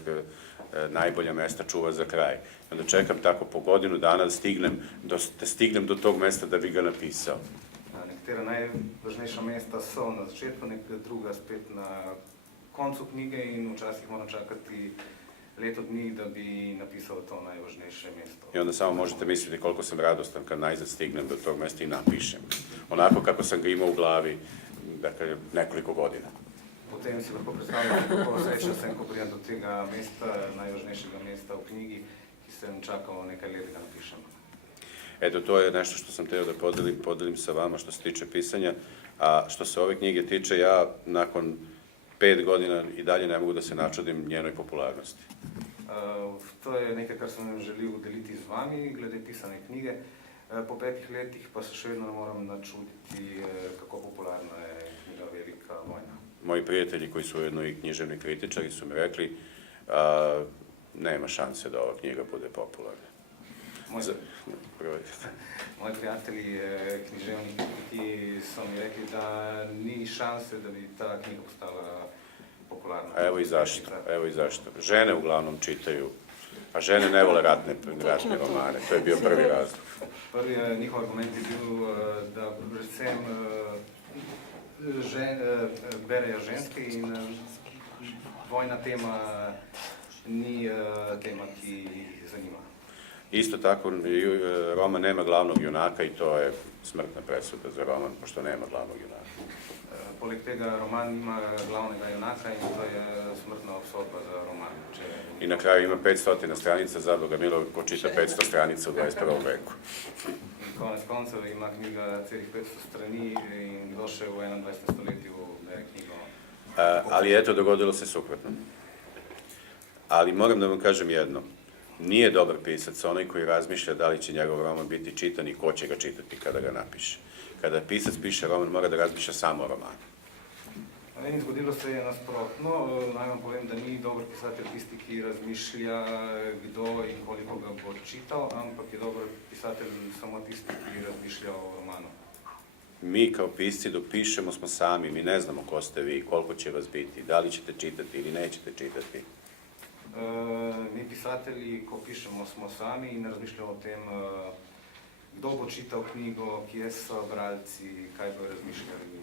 najbolja mesta čuva za kraj. Onda čekam tako po godinu dana da stignem do tog mesta da bi ga napisao. Nekatera najvažnejša mesta so na začetku, neka druga spet na koncu knjige in včasih moram čakati leto dni, da bi napisao to najvažnejše mesto. I onda samo možete misliti koliko sam radostan kad najzad stignem do tog mesta i napišem. Onako kako sam ga imao u glavi, dakle, nekoliko godina. Potem si lahko predstavljam, kako srečen sem, ko pridem do tega mesta, najvažnejšega mesta v knjigi, ki sem čakal nekaj let, da napišem. Eto, to je nešto što sam teo da podelim sa vama što se tiče pisanja, a što se ove knjige tiče, ja nakon 5 godina i dalje ne mogu da se načudim njenoj popularnosti. To je nekaj, kar sem želel deliti z vami, glede pisane knjige. Po 5 letih pa se še vedno ne moram načuditi, kako popularna je knjiga Velika vojna. Moji prijatelji koji su ujedno i književni kritičari su mi rekli nema šanse da ova knjiga bude popularna. Moji prijatelji književni kritiki so mi rekli, da ni šanse, da bi ta knjiga postala popularna. Evo i zašto. Žene uglavnom čitaju, a žene ne vole ratne romane. To je bio prvi razlog. Prvi njihov argument je bil, da predvsem berejo ženske in vojna tema ni tema, ki jih zanima. Isto tako, roman nema glavnog junaka i to je smrtna presuda za roman, pošto nema glavnog junaka. Poleg tega roman ima glavnega junaka in to je smrtna obsodba za roman. I na kraju ima 500 stranica, za Boga milo, ko čita 500 stranica u 21. veku. In konec koncev ima knjiga celih 500 strani in kdo še v 21. stoletju bere knjigo. Ali eto, dogodilo se suprotno. Ali moram da vam kažem jedno. Nije dobar pisac onaj koji razmišlja da li će njegov roman biti čitan i ko će ga čitati kada ga napiše. Kada pisac piše roman, mora da razmišlja samo o romanu. In zgodilo se je nasprotno. Naj vam povem, da ni dober pisatelj tisti, ki razmišlja, kdo in koliko ga bo čital, ampak je dober pisatelj samo tisti, ki razmišlja o romanu. Mi kao pisci dok pišemo smo sami, mi ne znamo ko ste vi, koliko će vas biti, da li ćete čitati ili nećete čitati. Mi pisatelji, ko pišemo, smo sami in razmišljamo o tem, kdo bo čital knjigo, kje so bralci, kaj bo razmišljali.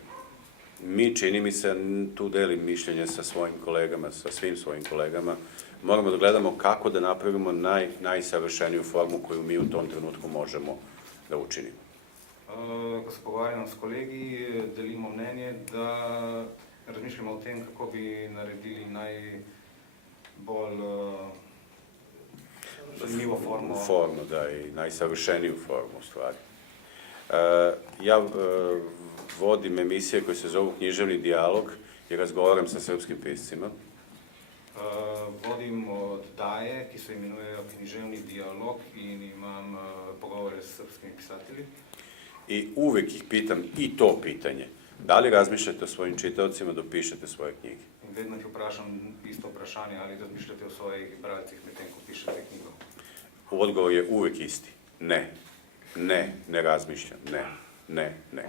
Mi, čini mi se, tu delim mišljenje sa svojim kolegama, sa svim svojim kolegama. Moramo da gledamo kako da napravimo najsavršeniju formu koju mi u tom trenutku možemo da učinimo. Ko se pogovarjam s kolegi, delimo mnenje, da razmišljamo o tem, kako bi naredili najbolj zanimivo formo. Formu, da, i najsavršeniju formu u stvari. Ja vodim emisije koje se zovu Književni dijalog i razgovaram sa srpskim piscima. Vodim oddaje, ki se imenujejo Književni dialog in imam pogovore s srpskimi pisatelji. I uvek ih pitam i to pitanje. Da li razmišljate o svojim čitaocima dok pišete svoje knjige? In vedno jih vprašam isto vprašanje, ali razmišljate o svojih bralcih medtem, ko pišete knjigo. Odgovor je uvek isti. Ne. Ne, ne razmišljam. Ne, ne, ne.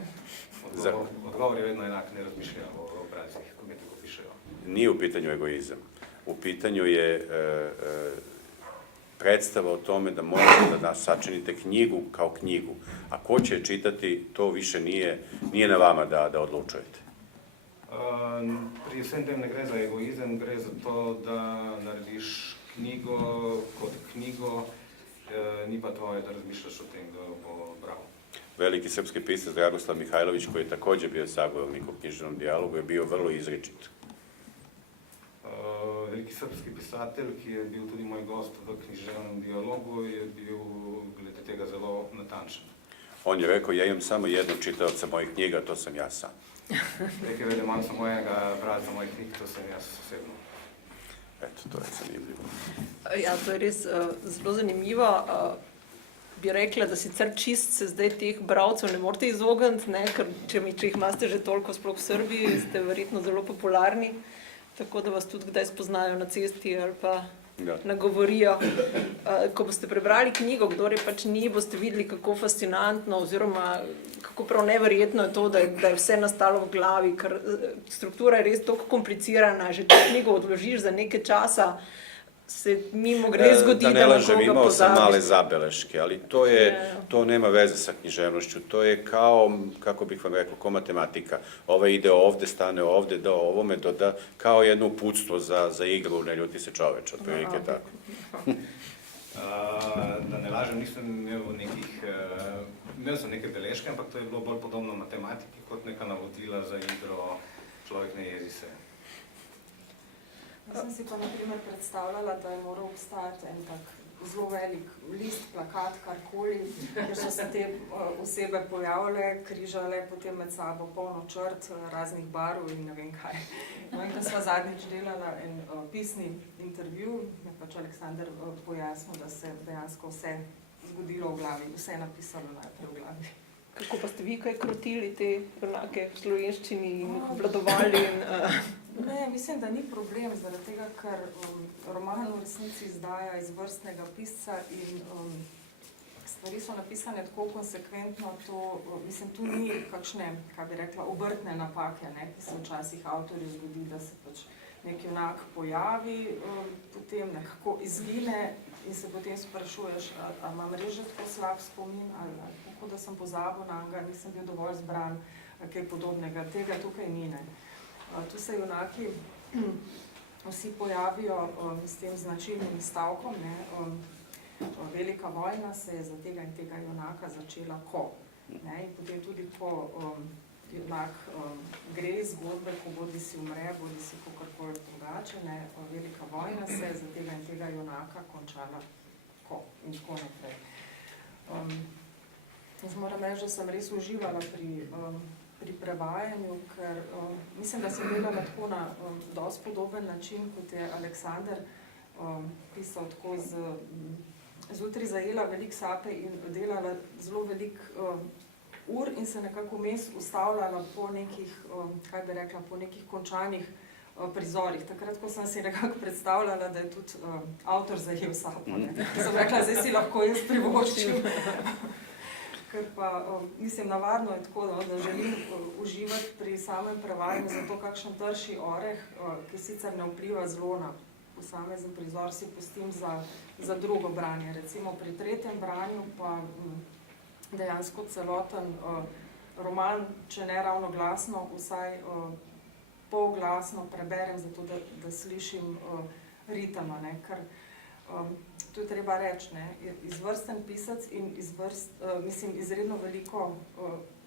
Odgovor je vedno enak, ne razmišljam o bralcih medtem, ko pišejo. Nije u pitanju egoizam. U pitanju je predstava o tome da morate da sačinite knjigu kao knjigu. A ko će je čitati, to više nije na vama da odlučujete. Pri vsem tem ne gre za egoizem, gre za to, da narediš knjigo kot knjigo, ni pa tvoje da razmišljaš o tem, da bo bral. Veliki srpski pisac Dragoslav Mihajlović, koji je također bio sagovornik u književnom dijalogu, je bio vrlo izričit. Veliki srpski pisatelj, ki je bil tudi moj gost v književnem dialogu, je bil glede tega zelo natančen. On je rekao, ja imam samo jednog čitavca mojih knjiga, to sam ja sam. Rekel je, da imam samo enega bralca mojih knjig, to sem jaz osebno. Eto, to je zanimljivo. Ja, to je res zelo zanimivo. Bi rekla, da sicer čist se zdaj teh bralcev ne morete izogniti, ker če jih imate že toliko sploh v Srbiji, ste verjetno zelo popularni, tako da vas tudi kdaj spoznajo na cesti ali pa nagovorijo. Ko boste prebrali knjigo, kdor je pač ni, boste videli, kako fascinantno oziroma kako prav neverjetno je to, da je vse nastalo v glavi, ker struktura je res toliko komplicirana, že če knjigo odložiš za nekaj časa, se mimo gre zgodi, da ne na lažem, koga imao sam pozabiš. male zabeleške, ali to nema veze sa književnošću. To je kao, kako bih vam rekao, kao matematika. Ovaj ide ovde, stane ovde, do ovome, doda, kao jedno uputstvo za igru, ne ljuti se čoveč, otprilike tako. Da ne lažem, nisem imel sem neke beležke, ampak to je bilo bolj podobno matematiki, kot neka navodila za igro Človek ne jezi se. Jaz sem si pa na primer predstavljala, da je moral obstajati en tak zelo velik list, plakat, karkoli, kjer so se te osebe pojavile, križale potem med sabo polno črt, raznih barv in ne vem kaj. No in ko sva zadnjič delala en pisni intervju, je pač Aleksander pojasnil, da se dejansko vse zgodilo v glavi, vse napisalo najprej v glavi. Kako pa ste vi kaj krotili te junake v slovenščini in jih obvladovali? Ne, mislim, da ni problem, zaradi tega, ker roman v resnici izdaja izvrstnega pisca in stvari so napisane tako konsekventno, tu ni kakšne, kaj bi rekla, obrtne napake, ki se včasih avtorju zgodi, da se pač nek junak pojavi, potem nekako izgine in se potem sprašuješ, ali imam res že tako slab spomin, ali kako da sem pozabil na njega, nisem bil dovolj zbran, kaj podobnega. Tega tukaj ni, ne. Tu se junaki vsi pojavijo s tem značilnim stavkom, ne. Velika vojna se je za tega in tega junaka začela ko. Ne. In potem tudi ko junak gre iz zgodbe, ko bodi si umre, bodi si kakorkoli drugače, ne. Velika vojna se je za tega in tega junaka končala ko in tako naprej. Jaz moram reči, da sem res uživala pri prevajanju, ker mislim, da sem delala tako na dosti podoben način, kot je Aleksander pisal tako zjutraj zajela veliko sape in delala zelo veliko ur in se nekako vmes ustavljala po nekih, kaj bi rekla, po nekih končanih prizorih. Takrat, ko sem si nekako predstavljala, da je tudi avtor zajel sapo. Sem rekla, zdaj si lahko jaz privoščim. Ker pa, mislim, navadno je tako, da želim uživati pri samem prevajanju, zato kakšen trši oreh, ki sicer ne vpliva zelo na posamezen prizor, si pustim za drugo branje. Recimo pri tretjem branju pa dejansko celoten roman, če ne ravno glasno, vsaj polglasno preberem, zato da slišim ritama, ker to je treba reči, ne, izvrsten pisec in izredno veliko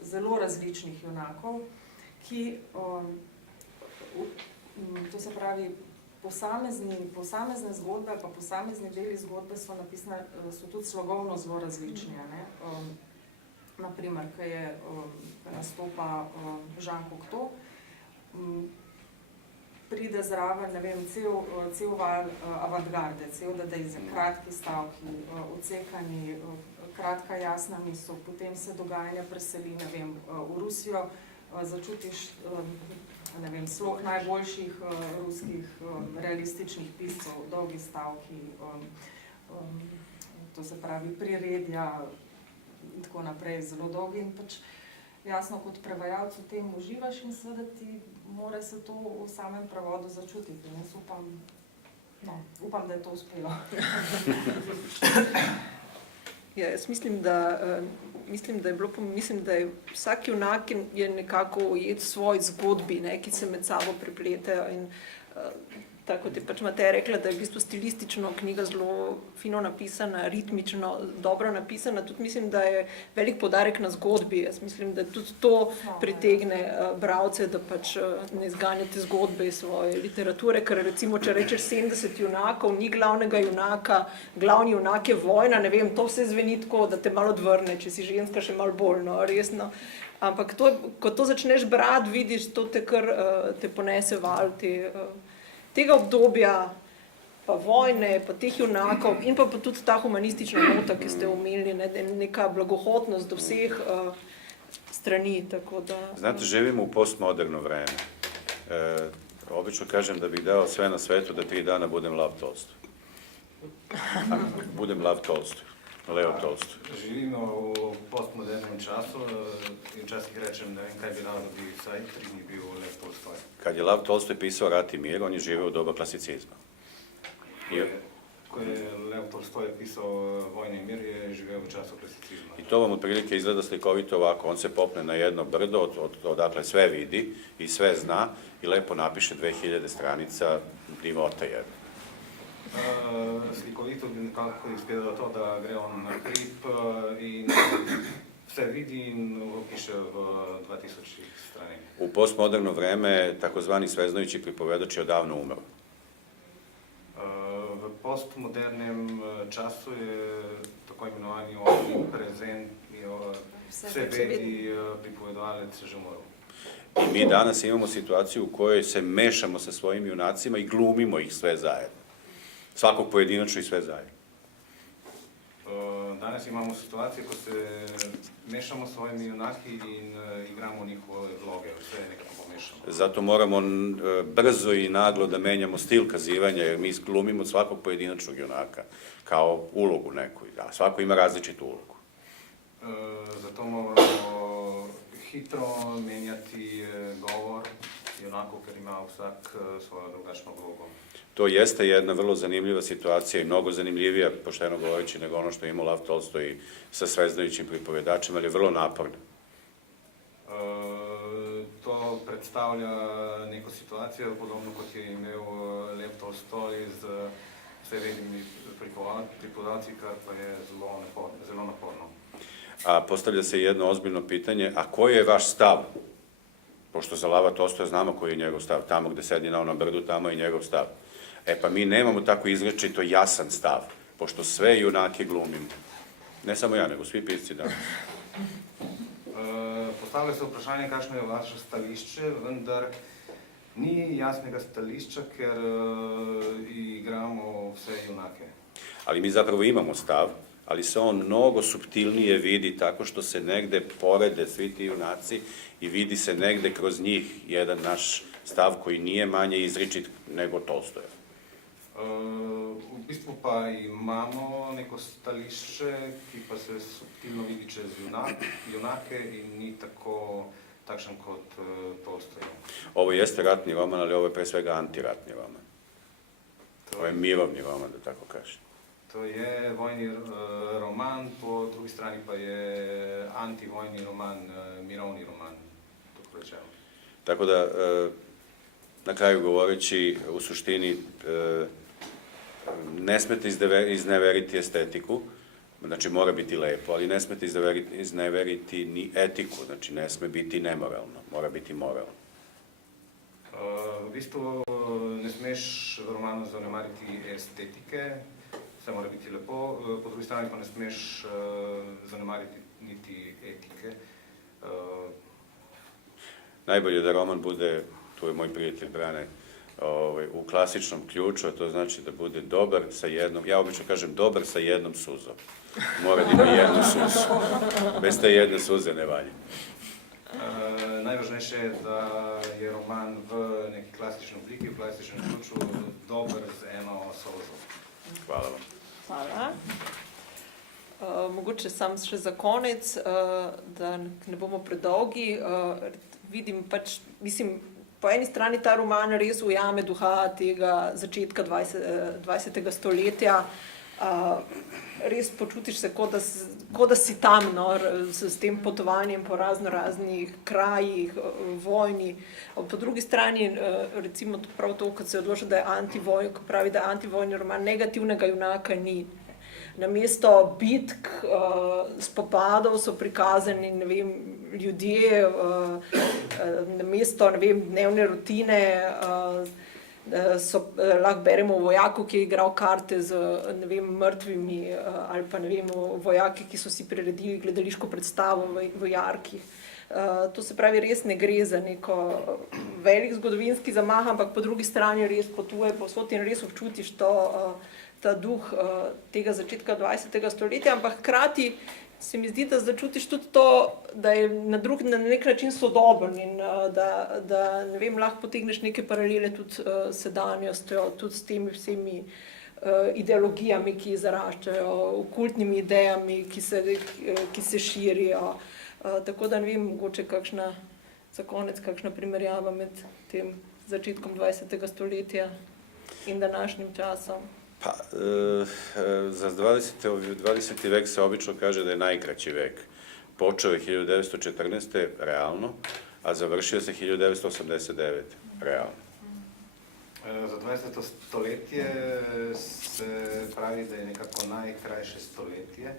zelo različnih junakov, ki, to se pravi, posamezne zgodbe pa posamezni deli zgodbe so napisane, so tudi slogovno zelo različni, ne. Naprimer, ko nastopa Jean Cocteau, pride zraven, ne vem, cel val avantgarde, cel dadaizem, kratki stavki, odsekani, kratka jasna misel, potem se dogajanje preseli, ne vem, v Rusijo, začutiš, ne vem, slog najboljših ruskih realističnih piscev, dolgi stavki, to se pravi priredja in tako naprej, zelo dolgi in pač jasno, kot prevajalec v tem uživaš in seveda ti mora se to v samem prevodu začutiti. Jaz upam, da je to uspelo. Ja, jaz mislim, da je vsak junak je nekako ujet v svoji zgodbi, ne, ki se med sabo prepletajo in tako kot je pač Mateja rekla, da je v bistvu stilistično knjiga zelo fino napisana, ritmično, dobro napisana, tudi mislim, da je velik poudarek na zgodbi. Jaz mislim, da tudi to pritegne bralce, da pač ne izganjate zgodbe iz svoje literature, ker recimo, če rečeš 70 junakov, ni glavnega junaka, glavni junak je vojna, ne vem, to vse zveni tako, da te malo odvrne, če si ženska še malo bolj, no, resno. Ampak to, ko to začneš brati, vidiš, to te kar te ponese val, tega obdobja, pa vojne, pa teh junakov in pa tudi ta humanistična nota, ki ste omenili, neka blagohotnost do vseh strani, tako da... Znate, živimo u postmoderno vreme. Obično kažem da bih dao sve na svetu da 3 dana budem Lav Tolstoj. Budem Lav Tolstoj, Leo Tolstoj. Živimo v postmodernem času in včasih rečem, ne vem, kaj bi dao da bi vsaj 3 dni bil Lev Tolstoj. Kad je Lav Tolstoj pisao Rat i mir, on je živeo u doba klasicizma. Ko je Lev Tolstoj pisao Vojni i mir, je živeo u času klasicizma. I to vam otprilike izgleda slikovito ovako, on se popne na jedno brdo, odakle sve vidi i sve zna i lepo napiše 2000 stranica divota jedna. Slikovito bi nekako izgledalo to, da gre on na hrib in vse vidi in piše v 2000 strani. U postmoderno vreme takozvani Sveznajući pripovedač je odavno umro. V postmodernem času je tako imenovani omniprezent, vse vedi pripovedovalec že umrl. I mi danas imamo situaciju u kojoj se mešamo sa svojim junacima i glumimo ih sve zajedno. Svakog pojedinačno i sve zajedno. Danes imamo situacije ko se mešamo s svojimi junaki in igramo njihove vloge, sve je nekako pomešano. Zato moramo brzo i naglo da menjamo stil kazivanja, jer mi glumimo svakog pojedinačnog junaka kao ulogu neku, a svako ima različitu ulogu. Zato moramo hitro menjati govor junakov, ker ima vsak svojo drugačno vlogo. To jeste jedna vrlo zanimljiva situacija i mnogo zanimljivija, pošteno govoreći, nego ono što je imao Lav Tolstoj sa Sveznajućim pripovedačem, ali je vrlo naporno. To predstavlja neko situacijo, podobno kot je imel Lev Tolstoj z vsevednimi pripovedalci, kar pa je zelo naporno. A postavlja se jedno ozbiljno pitanje, a koji je vaš stav? Pošto za Lava Tolstoja znamo koji je njegov stav, tamo gde sedi na onom brdu, tamo je njegov stav. E pa mi nemamo tako izrečito jasan stav, pošto sve junake glumimo. Ne samo ja, nego svi pisci danas. Postavlja se vprašanje, kakšno je vaše stališče, vendar ni jasnega stališča, ker igramo vse junake. Ali mi zapravo imamo stav, ali se on mnogo suptilnije vidi tako što se negde porede svi ti junaci i vidi se negde kroz njih jedan naš stav koji nije manje izričit nego Tolstojev. V bistvu pa imamo neko stališče, ki pa se subtilno vidi čez junake in ni takšen kot Tolstoj. Ovo jeste ratni roman, ali ovo je pre svega antiratni roman. Ovo je mirovni roman, da tako kažem. To je vojni roman, po drugi strani pa je antivojni roman, mirovni roman, tako rečemo. Tako da, na kraju govoreći, u suštini, ne smete izneveriti estetiku, znači mora biti lepo, ali ne smete izneveriti ni etiku, znači ne sme biti nemoralno, mora biti moralno. V bistvu ne smeš v romanu zanemariti estetike, vse mora biti lepo, po drugi strani pa ne smeš zanemariti niti etike. Najbolje da roman bude, tu je moj prijatelj Brane, u klasičnom ključu, a to znači da bude dobar sa jednom, ja obično kažem dobar sa jednom suzom. Mora da ima jednu suzu. Bez te jedne suze ne valja. Najvažnejše je da je roman v neki klasični obliki, v klasičnem ključu, dober z eno sozo. Hvala vam. Hvala. Mogoče sam še za konec, da ne bomo predolgi. Vidim pač, mislim, po eni strani ta roman res ujame duha tega začetka 20. stoletja. Res počutiš se, kot da si tam, no, s tem potovanjem po raznih krajih, vojni. Po drugi strani, recimo prav to, ko se odloča, da je antivojni, ko pravi, da je antivojni roman, negativnega junaka ni. Namesto bitk, spopadov so prikazani, ne vem, ljudje, namesto, ne vem, dnevne rutine, lahko beremo o vojaku, ki je igral karte z, ne vem, mrtvimi, ali pa, ne vem, o vojaki, ki so si priredili gledališko predstavo v jarkih. To se pravi, res ne gre za neko velik zgodovinski zamah, ampak po drugi strani res potuje povsod in res občutiš ta duh tega začetka 20. stoletja, ampak hkrati se mi zdi, da začutiš tudi to, da je na nek način sodoben in da ne vem, lahko potegneš neke paralele tudi s sedanjostjo, tudi s temi vsemi ideologijami, ki zaraščajo, okultnimi idejami, ki se širijo. Tako da ne vem, mogoče za konec kakšna primerjava med tem začetkom 20. stoletja in današnjim časom. Pa, za 20. vek se obično kaže da je najkraći vek. Počeo je 1914. realno, a završio se 1989. realno. Za 20. stoletje se pravi, da je nekako najkrajše stoletje.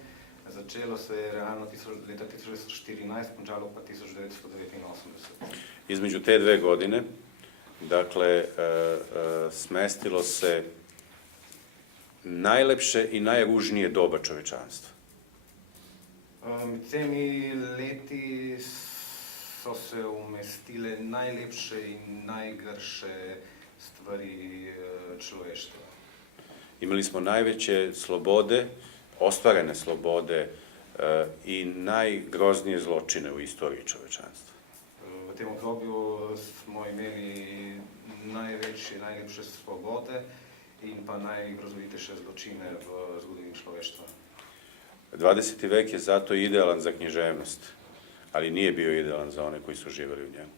Začelo se je realno leta 1914, končalo pa 1989. Između te dve godine, dakle, smestilo se najlepše i najružnije doba čovečanstva. Med temi leti so se umestile najlepše in najgrše stvari človeštva. Imali smo najveće slobode, ostvarene slobode i najgroznije zločine u istoriji čovečanstva. V tem obdobju smo imeli največje, najlepše svobode in pa najgrozovitejše zločine v zgodovini človeštva. 20. vek je zato idealan za književnost, ali nije bio idealan za one koji su živjeli u njemu.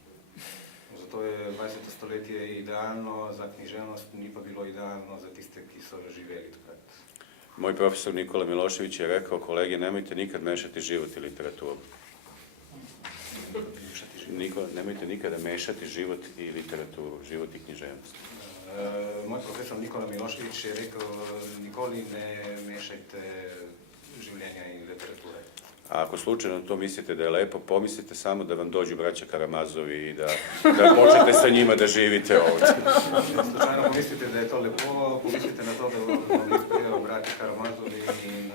Zato je 20. stoletje idealno za književnost, ni pa bilo idealno za tiste, ki so živeli takrat. Moj profesor Nikola Milošević je rekao, kolege, nemojte nikad mešati život i literaturu. Nemojte nikada mešati život i literaturu, život i književnost. Moj profesor Nikola Milošević je rekel, nikoli ne mešajte življenja in literature. A ako slučajno to mislite da je lepo, pomislite samo da vam dođu braća Karamazovi i da počnete sa njima da živite ovdje. Slučajno pomislite da je to lepo, pomislite na to da vam isprijo braća Karamazovi in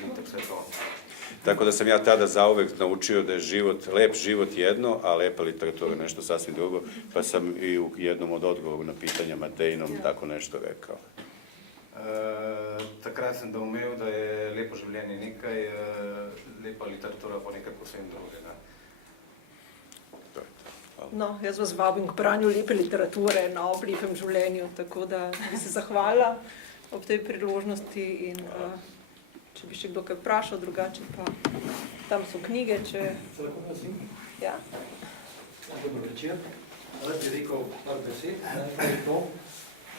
vidite vse to. Tako da sam ja tada zauvek naučio da je lep život jedno, a lepa literatura nešto sasvim drugo, pa sam i u jednom od odgovoru na pitanja Matejnom tako nešto rekao. Takrat sem doumel, da je lepo življenje nekaj, lepa literatura pa nekaj posebno drugega. No, jaz vas vabim k branju lepe literature na ob lepem življenju, tako da bi se zahvalila ob tej priložnosti in če bi še kdo kaj vprašal, drugače pa tam so knjige, če... Se lahko prosim? Ja. Dobro večer. Rad bi rekel par besed. Najprej to,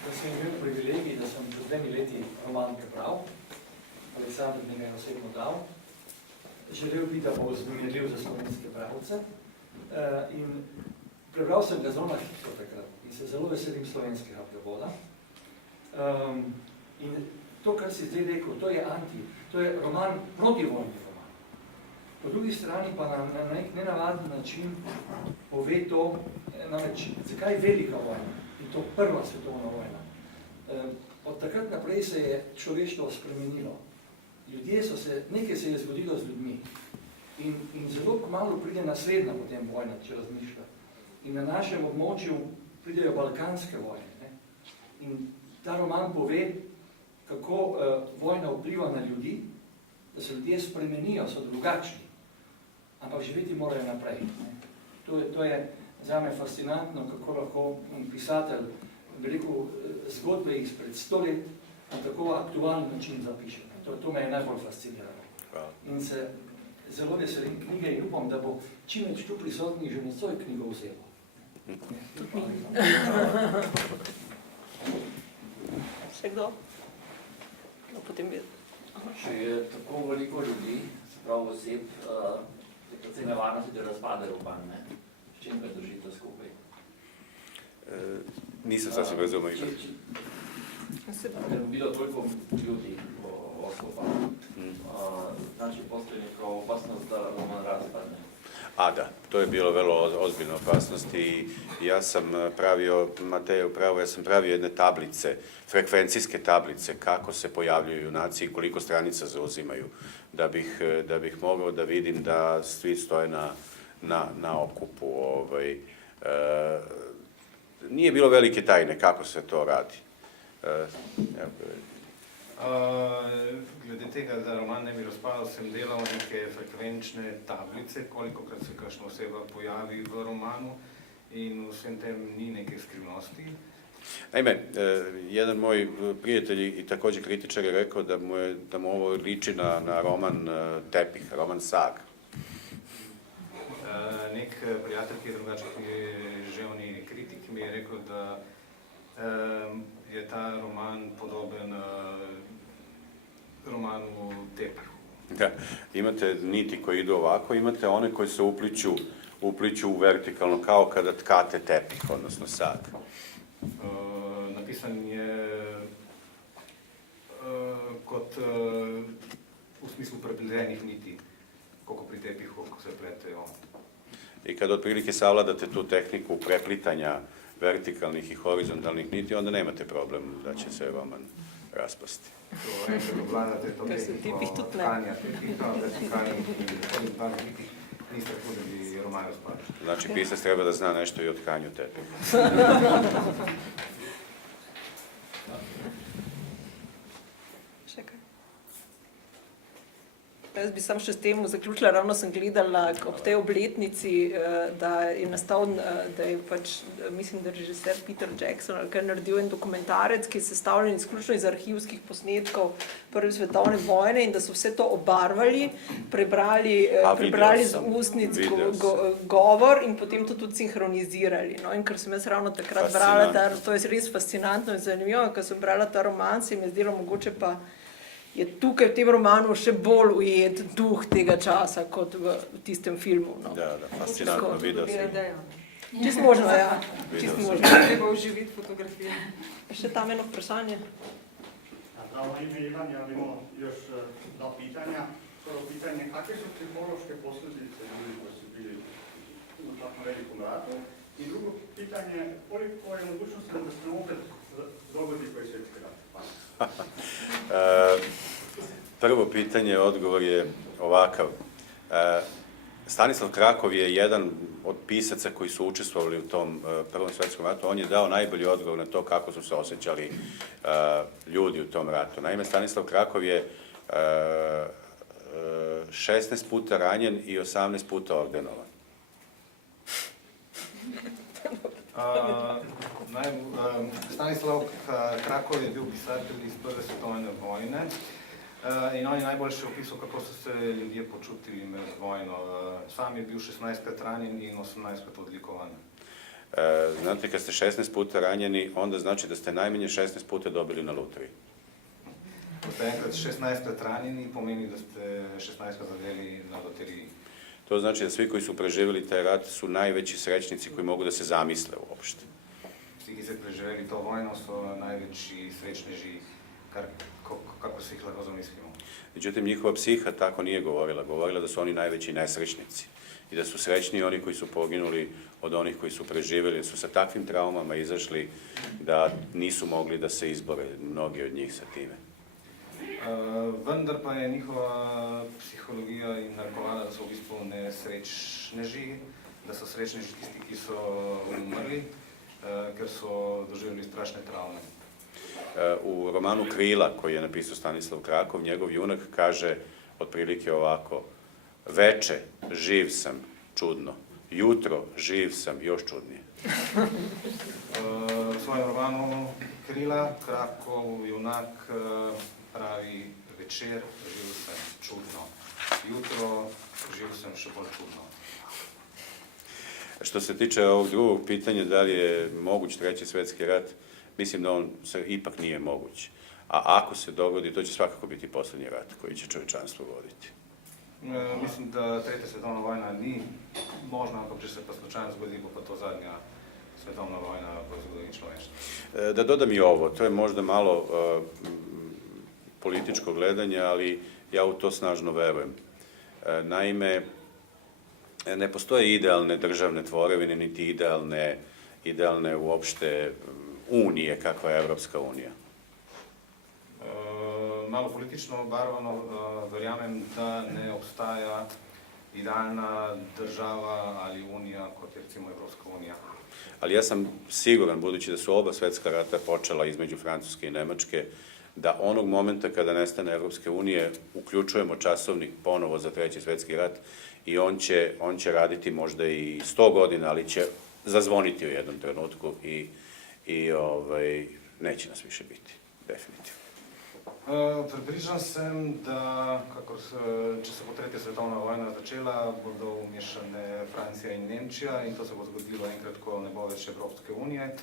da sem imel privilegij, da sem pred 2 leti roman prebral. Aleksandr mi ga je osebno dal. Želel bi, da bo vznemirljiv za slovenske bralce. In prebral sem ga zelo na hitro takrat in se zelo veselim slovenskega prevoda. In to, kar si zdaj rekel, to je roman protivojni roman. Po drugi strani pa na nek nenavaden način pove to, namreč, zakaj je velika vojna in to prva svetovna vojna. Od takrat naprej se je človeštvo spremenilo. Nekaj se je zgodilo z ljudmi in zelo kmalu pride naslednja potem vojna, če razmišlja. In na našem območju pridejo balkanske vojne. Ne? In ta roman pove, kako vojna vpliva na ljudi, da se ljudje spremenijo, so drugačni, ampak živeti morajo naprej. Ne? To je zame fascinantno, kako lahko pisatelj, bi rekel, zgodbe izpred 100 let na tako aktualen način zapiše. To me je najbolj fasciniralo. In se zelo veselim knjige in upam, da bo čim več tu prisotnih že nocoj knjigo vzelo. Še kdo? No, potem bi... Če je tako veliko ljudi, se pravi oseb, je predvsej nevarnosti, da razpade roman, ne? S čim ga držite skupaj? Nisam sasvim razumel. Ker bilo toliko ljudi o sklopanju, znači postoji neka opasnost da roman razpadne. Da, to je bilo vrlo ozbiljna opasnost i ja sam pravio, Matej upravo, ja sam pravio jedne tablice, frekvencijske tablice, kako se pojavljuju junaci i koliko stranica zauzimaju, da bih mogao da vidim da svi stoje na okupu. Nije bilo velike tajne kako se to radi. Glede tega, da roman ne bi razpadal, sem delal neke frekvenčne tablice, kolikokrat se kakšna oseba pojavi v romanu in vsem tem ni neke skrivnosti. Naime, jedan moj prijatelj i također kritičar je rekao da mu ovo liči na roman Tepih, roman Sag. Nek prijatelj, ki je drugače književni kritik, mi je rekel, da je ta roman podoben romanu Tepihu. Da, imate niti koji idu ovako, imate one koji se upliću u vertikalno, kao kada tkate tepih, odnosno sag. Napisan je kot v smislu prepletenih niti, koliko pri tepihu, ko se pletejo. I kad otprilike savladate tu tehniku preplitanja vertikalnih i horizontalnih niti, onda nemate problem da će se roman raspasti. To enkrat obvladate to tehniko tkanja tepiha, vertikalnih in par niti, niste tako, da bi roman razpadal. Znači, pisac treba da zna nešto i o tkanju tepiha. Še kaj? Jaz bi sam še s tem zaključila, ravno sem gledala ob tej obletnici, da je nastal, da je pač, mislim, da režiser Peter Jackson ali kaj naredil en dokumentarec, ki je sestavljen izključno iz arhivskih posnetkov Prve svetovne vojne in da so vse to obarvali, prebrali z ustnic govor in potem to tudi sinhronizirali. No, in ker sem jaz ravno takrat brala, to je res fascinantno in zanimivo, ker sem brala ta roman, se mi je zdelo mogoče pa je tukaj v tem romanu še bolj ujet duh tega časa, kot v tistem filmu. No. Da, fascinantno video si. Čist možno, ja. Čist možno. Treba uživiti fotografije. Še tam eno vprašanje. Pravo ime Ivan, ja bi imao još dva pitanja. Prvo pitanje, kakve su psihološke posljedice ljudi koji su bili u takvom velikom ratu? I drugo pitanje, koliko je mogućnost da se opet dogodi koji svjetski rat? Prvo pitanje, odgovor je ovakav. Stanislav Krakov je jedan od pisaca koji su učestvovali u tom Prvom svjetskom ratu. On je dao najbolji odgovor na to kako su se osjećali ljudi u tom ratu. Naime, Stanislav Krakov je 16 puta ranjen i 18 puta ordenovan. Stanislav Krakov je bil pisatelj iz Prve svetovne vojne in on je najboljše opisal, kako so se ljudje počutili med vojno. Sam je bil 16krat ranjen in 18krat odlikovan. Znate, kad ste 16 puta ranjeni, onda znači da ste najmanje 16 puta dobili na lutriji. Ko ste enkrat 16krat ranjeni, pomeni, da ste 16krat zadeli na loteriji. To znači da svi koji su preživjeli taj rat su najveći srećnici koji mogu da se zamisle uopšte. vsi, ki so preživeli to vojno, so največji srečneži, kako si ih lahko zamislimo. Međutim, njihova psiha tako nije govorila da su oni najveći nesrećnici i da su srećni oni koji su poginuli od onih koji su preživjeli, da su sa takvim traumama izašli da nisu mogli da se izbore, mnogi od njih sa time. Vendar pa je njihova psihologija jim narekovala, da so v bistvu nesrečneži, da so srečneži tisti, ki so umrli, ker so doživjeli strašne travme. U romanu Krila, koji je napisao Stanislav Krakov, njegov junak kaže otprilike ovako: veče, živ sam, čudno. Jutro, živ sam, još čudnije. V svojem romanu Krila Krakov junak pravi: večer, živ sem, čudno. Jutro, živ sem, še bolj čudno. Što se tiče ovog drugog pitanja, da li je moguć treći svjetski rat, mislim da on se ipak nije moguć. A ako se dogodi, to će svakako biti posljednji rat koji će čovječanstvo voditi. Mislim da tretja svetovna vojna ni možna, ampak če se pa slučajno zgodi, bo pa to zadnja svetovna vojna v zgodovini človeštva. Da dodam i ovo, to je možda malo političko gledanje, ali ja u to snažno verujem. Naime, ne postoje idealne državne tvorevine, niti idealne uopšte unije, kakva je Evropska unija. Malo politično obarvano, verjamem, da ne obstaja idealna država ali unija, kot je recimo Evropska unija. Ali ja sam siguran, budući da su oba svetska rata počela između Francuske i Nemačke, da onog momenta kada nestane Evropske unije uključujemo časovnik ponovo za treći svetski rat i on će raditi možda i 100 godina, ali će zazvoniti u jednom trenutku i neće nas više biti, definitivno. Pripričan sem, da če se bo tretja svetovna vojna začela, bodo vmešane Francija in Nemčija in to se bo zgodilo enkrat, ko ne bo več Evropske unije.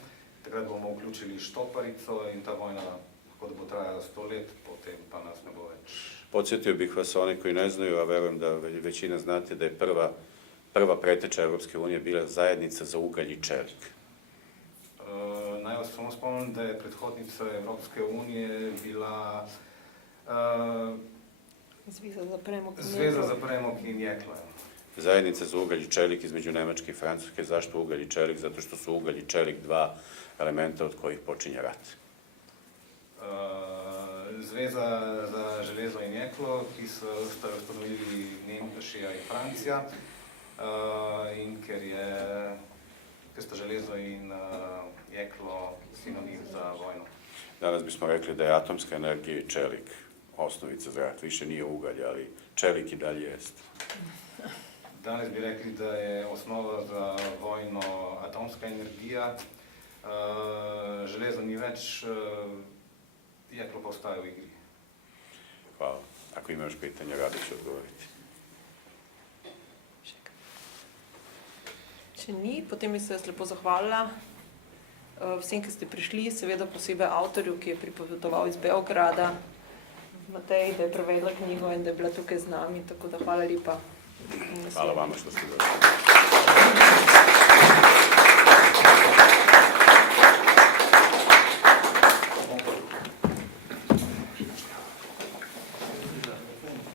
Takrat bomo vključili štoparico in ta vojna lahko da bo trajala 100 let, potem pa nas ne bo več. Podsjetio bih vas, oni koji ne znaju, a verujem da većina znate, da je prva preteča Evropske unije bila zajednica za ugalj i čelik. Naj vas samo spomnim, da je predhodnica Evropske unije bila Zveza za premog in jeklo. Zajednica za ugalj i čelik između Nemačke i Francuske. Zašto ugalj i čelik? Zato što su ugalj i čelik dva elementa od kojih počinje rat. Zveza za železo in jeklo, ki sta ustanovili Nemčija in Francija, in ker sta železo in jeklo sinonim za vojno. Danas bismo rekli da je atomska energija i čelik osnovica za rat. Više nije ugalj, ali čelik i dalje jest. Danes bi rekli, da je osnova za vojno atomska energija. Železo ni več, jeklo pa ostaje v igri. Hvala. Ako ima još pitanja, rado ću odgovoriti. Če ni, potem bi se jaz lepo zahvalila vsem, ki ste prišli, seveda posebej avtorju, ki je pripovedoval iz Beograda, Mateji, da je prevedla knjigo in da je bila tukaj z nami, tako da hvala lepa. Hvala vama što ste došli.